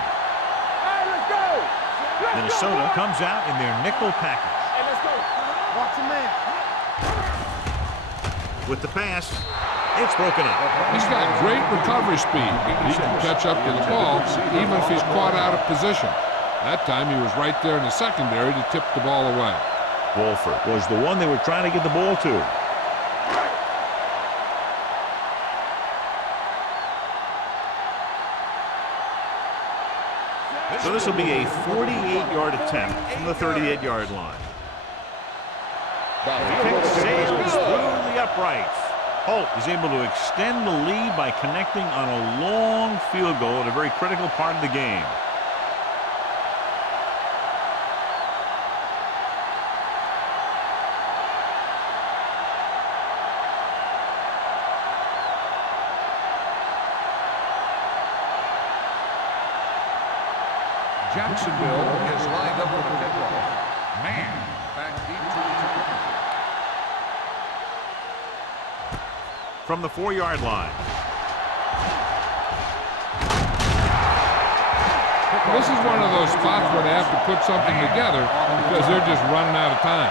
Minnesota comes out in their nickel package. Watch your man. With the pass, it's broken up. He's got great recovery speed. He can catch up to the ball even if he's caught out of position. That time he was right there in the secondary to tip the ball away. Wolford was the one they were trying to get the ball to. So this will be a 48-yard attempt from the 38-yard line. The kick sails through the uprights. Holt is able to extend the lead by connecting on a long field goal at a very critical part of the game. Jacksonville is lined up for the kickoff. Man, back deep to return. From the 4-yard line. This is one of those spots where they have to put something together because they're just running out of time.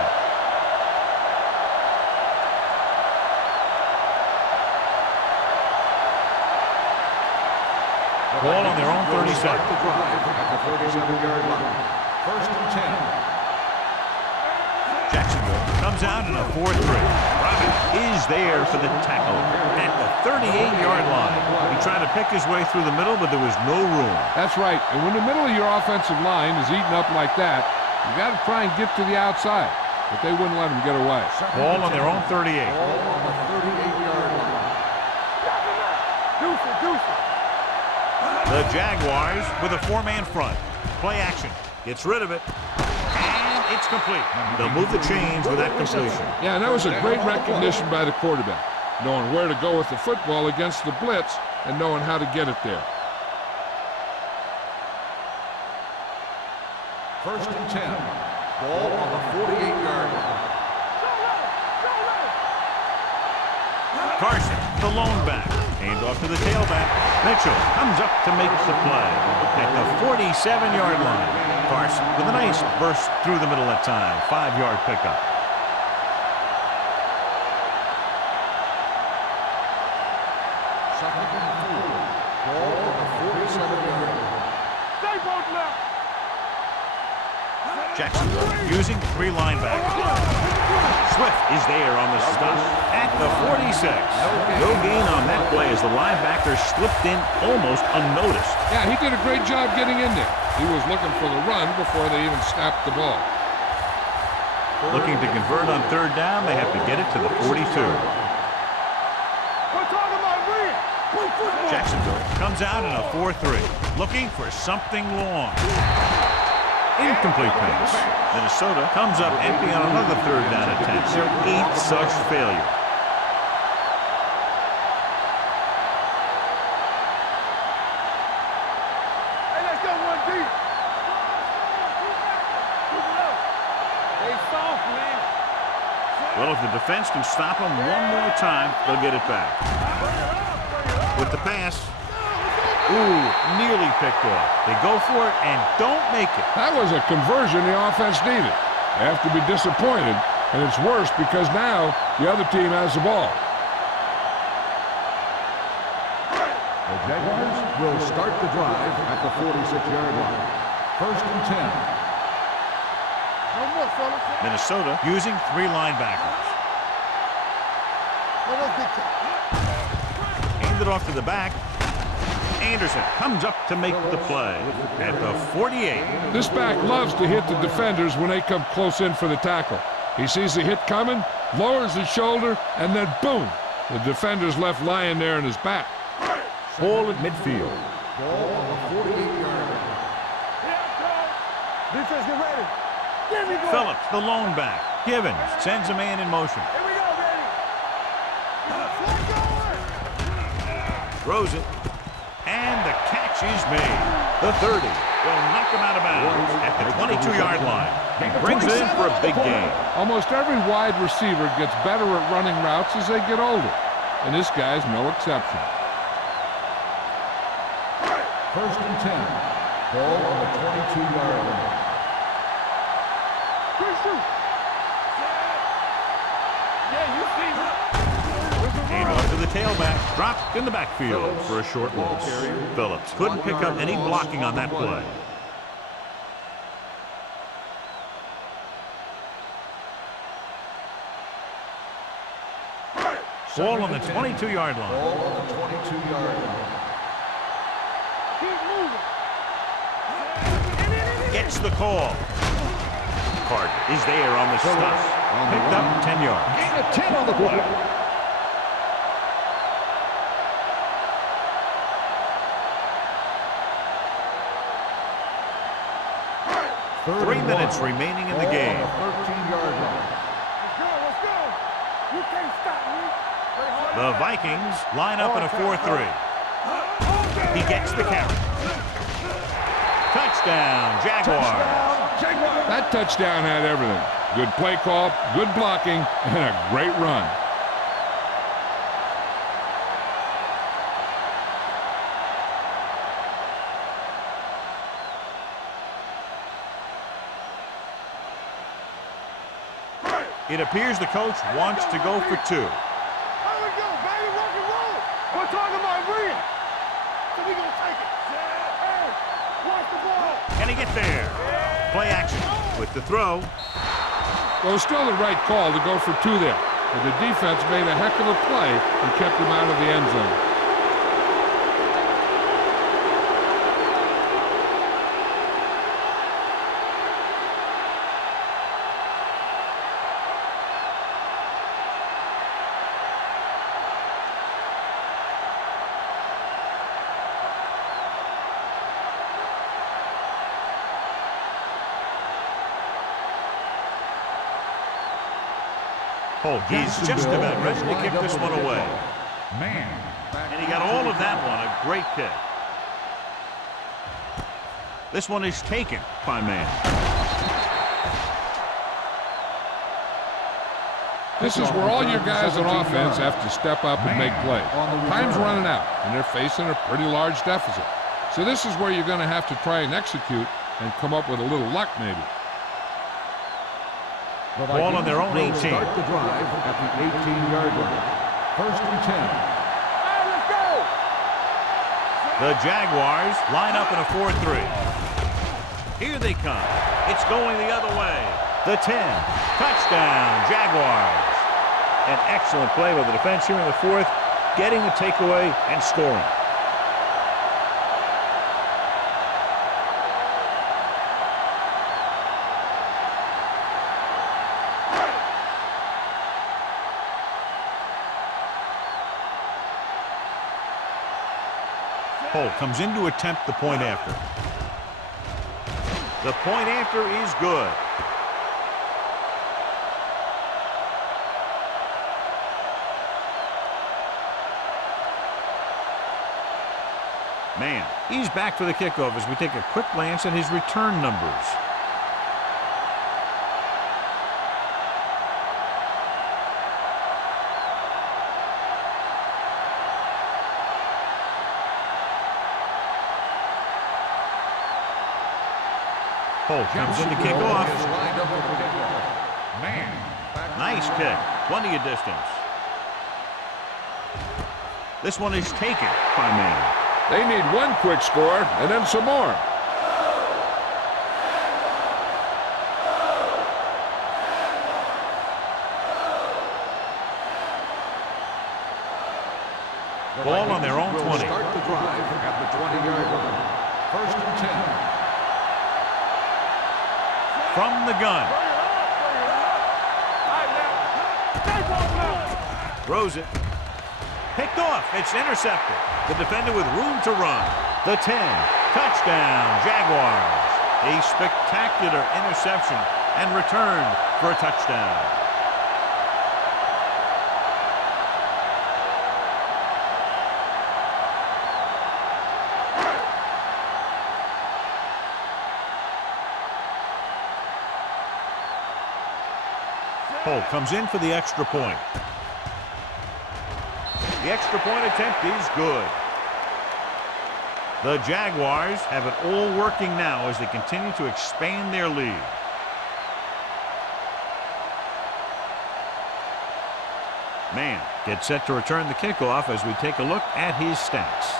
Ball on their own 37. Start the drive at the 37-yard line. First and 10. Jacksonville comes out in a 4-3. Robin is there for the tackle at the 38-yard line. He tried to pick his way through the middle, but there was no room. That's right. And when the middle of your offensive line is eaten up like that, you got to try and get to the outside. But they wouldn't let him get away. Ball on their own 38. Ball on the 38-yard line. Deuce. The Jaguars with a 4-man front. Play action. Gets rid of it. And it's complete. They'll move the chains with that completion. Yeah, and that was a great recognition by the quarterback, knowing where to go with the football against the blitz and knowing how to get it there. First and 10. Ball on the 48-yard line. Carson, the lone back. Hand off to the tailback. Mitchell comes up to make the play at the 47-yard line. Carson with a nice burst through the middle that time. 5-yard pickup. Second and 4. Ball on the 47-yard line. Stay both left. Jacksonville using 3 linebackers. Swift is there on the stop at the 46. No gain on that play as the linebacker slipped in almost unnoticed. Yeah, he did a great job getting in there. He was looking for the run before they even snapped the ball. Looking to convert on third down, they have to get it to the 42. We're talking about Reed. Play football. Jacksonville comes out in a 4-3, looking for something long. Incomplete pass. Minnesota comes up empty on another third down attempt. Their 8th such failure. Hey, let's go one deep. They soft, man. Well, if the defense can stop them one more time, they'll get it back. With the pass. Ooh, nearly picked off. They go for it and don't make it. That was a conversion the offense needed. They have to be disappointed, and it's worse because now the other team has the ball. The Jaguars will start the drive at the 46-yard line. First and 10. No more, fellas. Minnesota using 3 linebackers. Let us get to Hand it off to the back. Anderson comes up to make the play at the 48. This back loves to hit the defenders when they come close in for the tackle. He sees the hit coming, lowers his shoulder, and then boom, the defender's left lying there in his back. Ball at midfield. Ball on the 48-yard line. Defense, get ready. Give me go. Phillips, the lone back. Givens sends a man in motion. Here we go, baby. Throws it. And the catch is made. The 30 will knock him out of bounds at the 22-yard line. He brings it in for a big gain. Almost every wide receiver gets better at running routes as they get older, and this guy's no exception. First and 10. Ball on the 22-yard line. Hand off to the tailback. Dropped in the backfield for a short loss. Phillips couldn't pick up any blocking on that play. Ball on the 22-yard line. Ball on the 22-yard line. Gets the call. Carter is there on the stop. Picked up 10 yards. Gain of 10 on the play. Three minutes remaining in the game. 13-yard line. Let's go. You can't stop me. The Vikings line up in a 4-3. He gets the carry. Touchdown, Jaguars. That touchdown had everything. Good play call, good blocking, and a great run. It appears the coach wants to go for two. There we go, baby. Rock and roll. We're talking about real. So we gonna take it. Hey, watch the ball. Can he get there? Play action with the throw. Well, it was still the right call to go for two there, but the defense made a heck of a play and kept him out of the end zone. He's just about ready to kick this one away. Man. And he got all of that one. A great kick. This one is taken by man. This is where all your guys on offense have to step up and make plays. Time's running out, and they're facing a pretty large deficit. So this is where you're going to have to try and execute and come up with a little luck maybe. Ball on their own 18. Start the drive at the 18-yard line. First and 10. Hey, let's go. The Jaguars line up in a 4-3. Here they come. It's going the other way. The 10. Touchdown, Jaguars. An excellent play by the defense here in the fourth, getting the takeaway and scoring. Holt comes in to attempt the point after. The point after is good. Man, he's back for the kickoff as we take a quick glance at his return numbers. Holt comes in to kick off. Nice kick. Plenty of distance. This one is taken by man. They need one quick score and then some more. The Ball on their own Vikings 20. will start the drive at the 20-yard line. First and 10. From the gun. Throws it. Picked off. It's intercepted. The defender with room to run. The 10. Touchdown, Jaguars. A spectacular interception and returned for a touchdown. Holt comes in for the extra point. The extra point attempt is good. The Jaguars have it all working now as they continue to expand their lead. Mann gets set to return the kickoff as we take a look at his stats.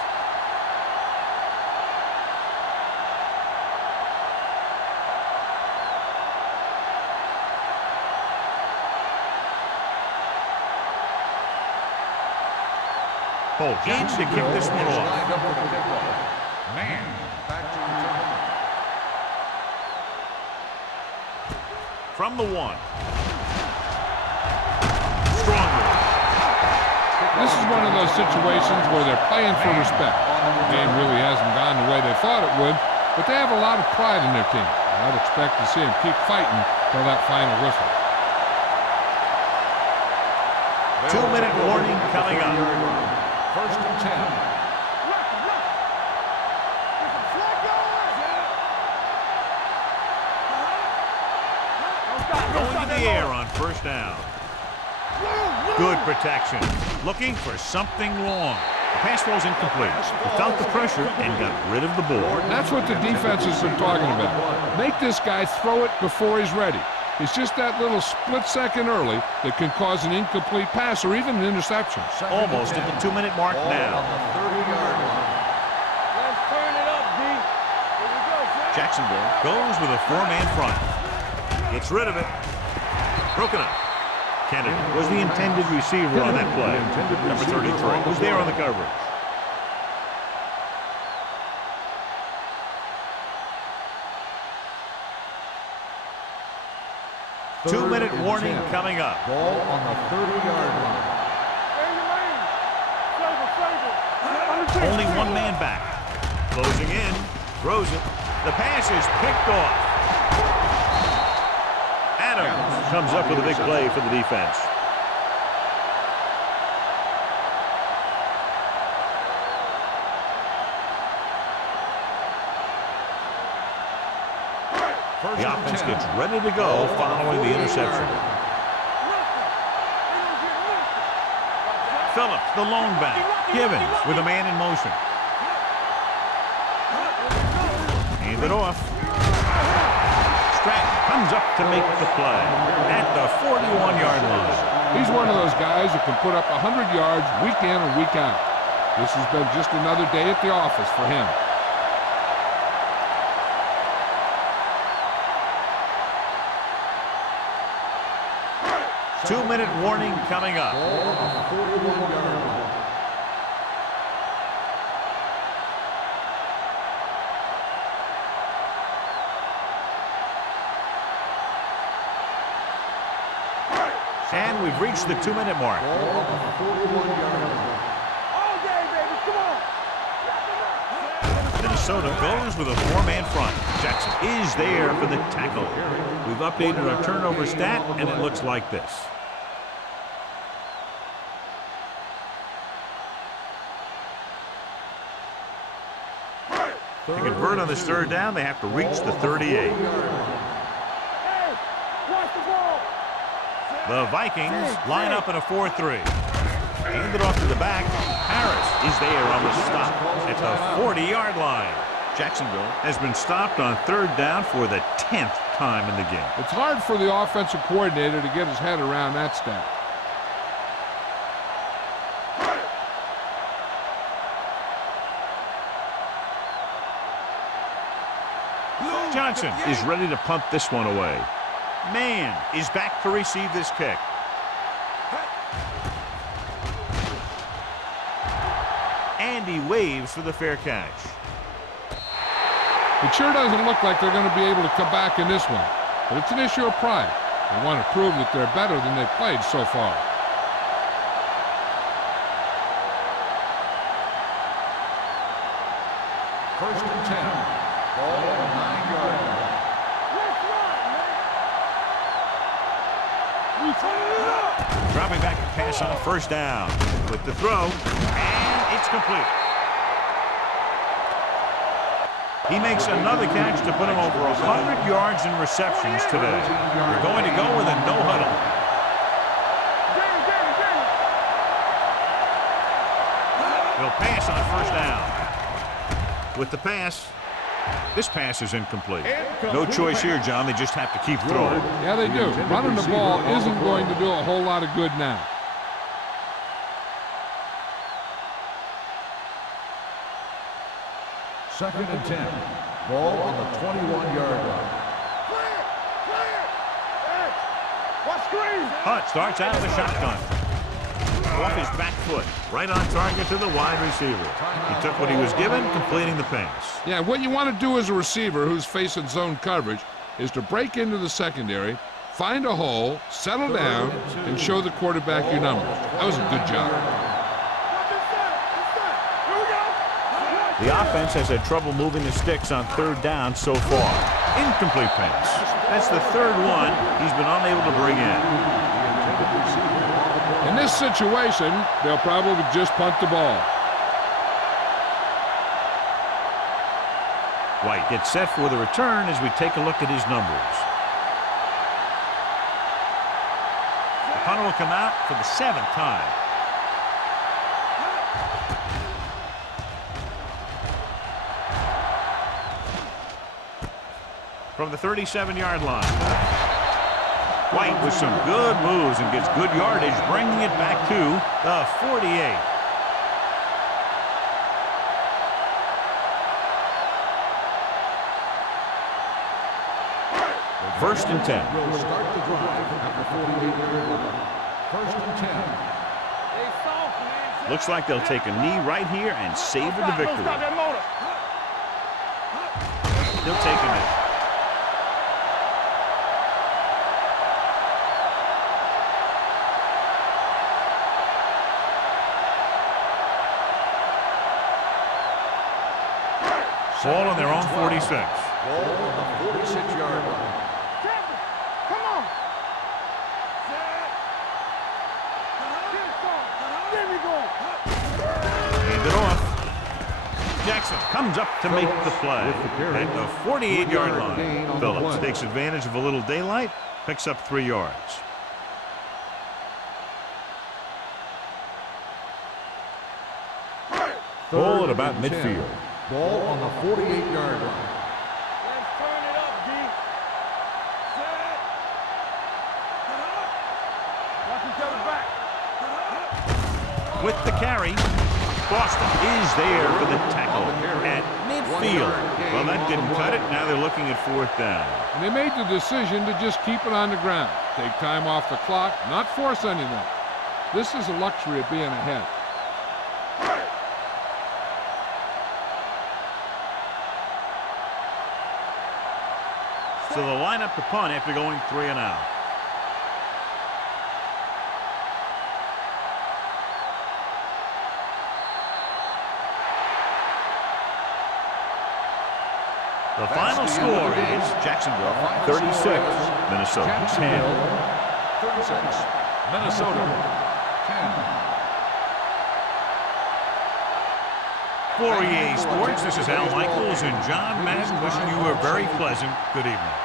Holt in to kick this one off. Lined up for the kickoff. Mann back to return. From the 1. Strongly. This is one of those situations where they're playing for respect. The game really hasn't gone the way they thought it would, but they have a lot of pride in their team. I'd expect to see them keep fighting till that final whistle. 2-minute warning coming up. First and 10. Going to the air on first down. Good protection. Looking for something long. The pass ball's incomplete. He felt the pressure and got rid of the ball. That's what the defense has been talking about. Make this guy throw it before he's ready. It's just that little split second early that can cause an incomplete pass or even an interception. Almost at the 2-minute mark now. On the 30-yard line. Let's turn it up, D. Here we go, son. Jacksonville goes with a 4-man front. Gets rid of it. Broken up. Kennedy was the intended receiver on that play. Number 33 was there on the coverage. Two-minute warning coming up. Ball on the 30-yard line. Only one man back. Closing in. Throws it. The pass is picked off. Adams comes up with a big play for the defense. The offense gets ready to go following the interception. Phillips, the lone back. Givens with a man in motion. Hand it off. Stratton comes up to make the play at the 41-yard line. He's one of those guys who can put up 100 yards week in and week out. This has been just another day at the office for him. Two-minute warning coming up. Ball on the 41-yard line. And we've reached the 2-minute mark. Ball on the 41-yard line. All day, baby. Come on. Minnesota goes with a 4-man front. Jackson is there for the tackle. We've updated our turnover stat, and it looks like this. To convert on this third down, they have to reach the 38. Hey, watch the ball. The Vikings line up in a 4-3. Hand it off to the back. Harris is there on the stop at the 40-yard line. Jacksonville has been stopped on third down for the 10th time in the game. It's hard for the offensive coordinator to get his head around that stat. Johnson is ready to punt this one away. Mann is back to receive this kick. and he waves for the fair catch. It sure doesn't look like they're going to be able to come back in this one, but it's an issue of pride. They want to prove that they're better than they've played so far. First and 10. Ball on the 9-yard line. Let's run, man. We turn it up. Dropping back to pass on first down. With the throw, and it's complete. He makes another catch to put him over 100 yards in receptions today. They're going to go with a no huddle. They'll pass on first down. With the pass, this pass is incomplete. No choice here, John. They just have to keep throwing. Yeah, they do. Running the ball isn't going to do a whole lot of good now. Second and 10. Ball on the 21-yard line. Clear! Clear! Hey! Watch screen! Hunt starts out of the shotgun. Off his back foot. Right on target to the wide receiver. He took what he was given, completing the pass. Yeah, what you want to do as a receiver who's facing zone coverage is to break into the secondary, find a hole, settle down, and show the quarterback your numbers. That was a good job. The offense has had trouble moving the sticks on third down so far. Incomplete pass. That's the third one he's been unable to bring in. In this situation, they'll probably just punt the ball. White gets set for the return as we take a look at his numbers. The punter will come out for the 7th time. From the 37-yard line. White with some good moves and gets good yardage, bringing it back to the 48. First and 10. Will start the drive at the 48-yard line. First and 10. They soft, man. Looks like they'll take a knee right here and savor the victory. Stop that motor. He'll take a knee. Ball on their own 46. Ball on the 46-yard line. Come on. There we go. Hand it off. Jackson comes up to make the play at the 48-yard line. Phillips takes advantage of a little daylight, picks up 3 yards. Ball at about midfield. Ball on the 48-yard line. Let's turn it up, D. Set. Watch each other back. With the carry, Boston is there for the tackle at midfield. Well, that didn't cut it. Now they're looking at 4th down. And they made the decision to just keep it on the ground. Take time off the clock, not force anything. This is the luxury of being ahead. So they'll line up the punt after going 3 and out. The final score is Jacksonville 36, Minnesota 10. 36, Minnesota 10. For EA Sports, this is Al Michaels and John Madden wishing you a very pleasant good evening.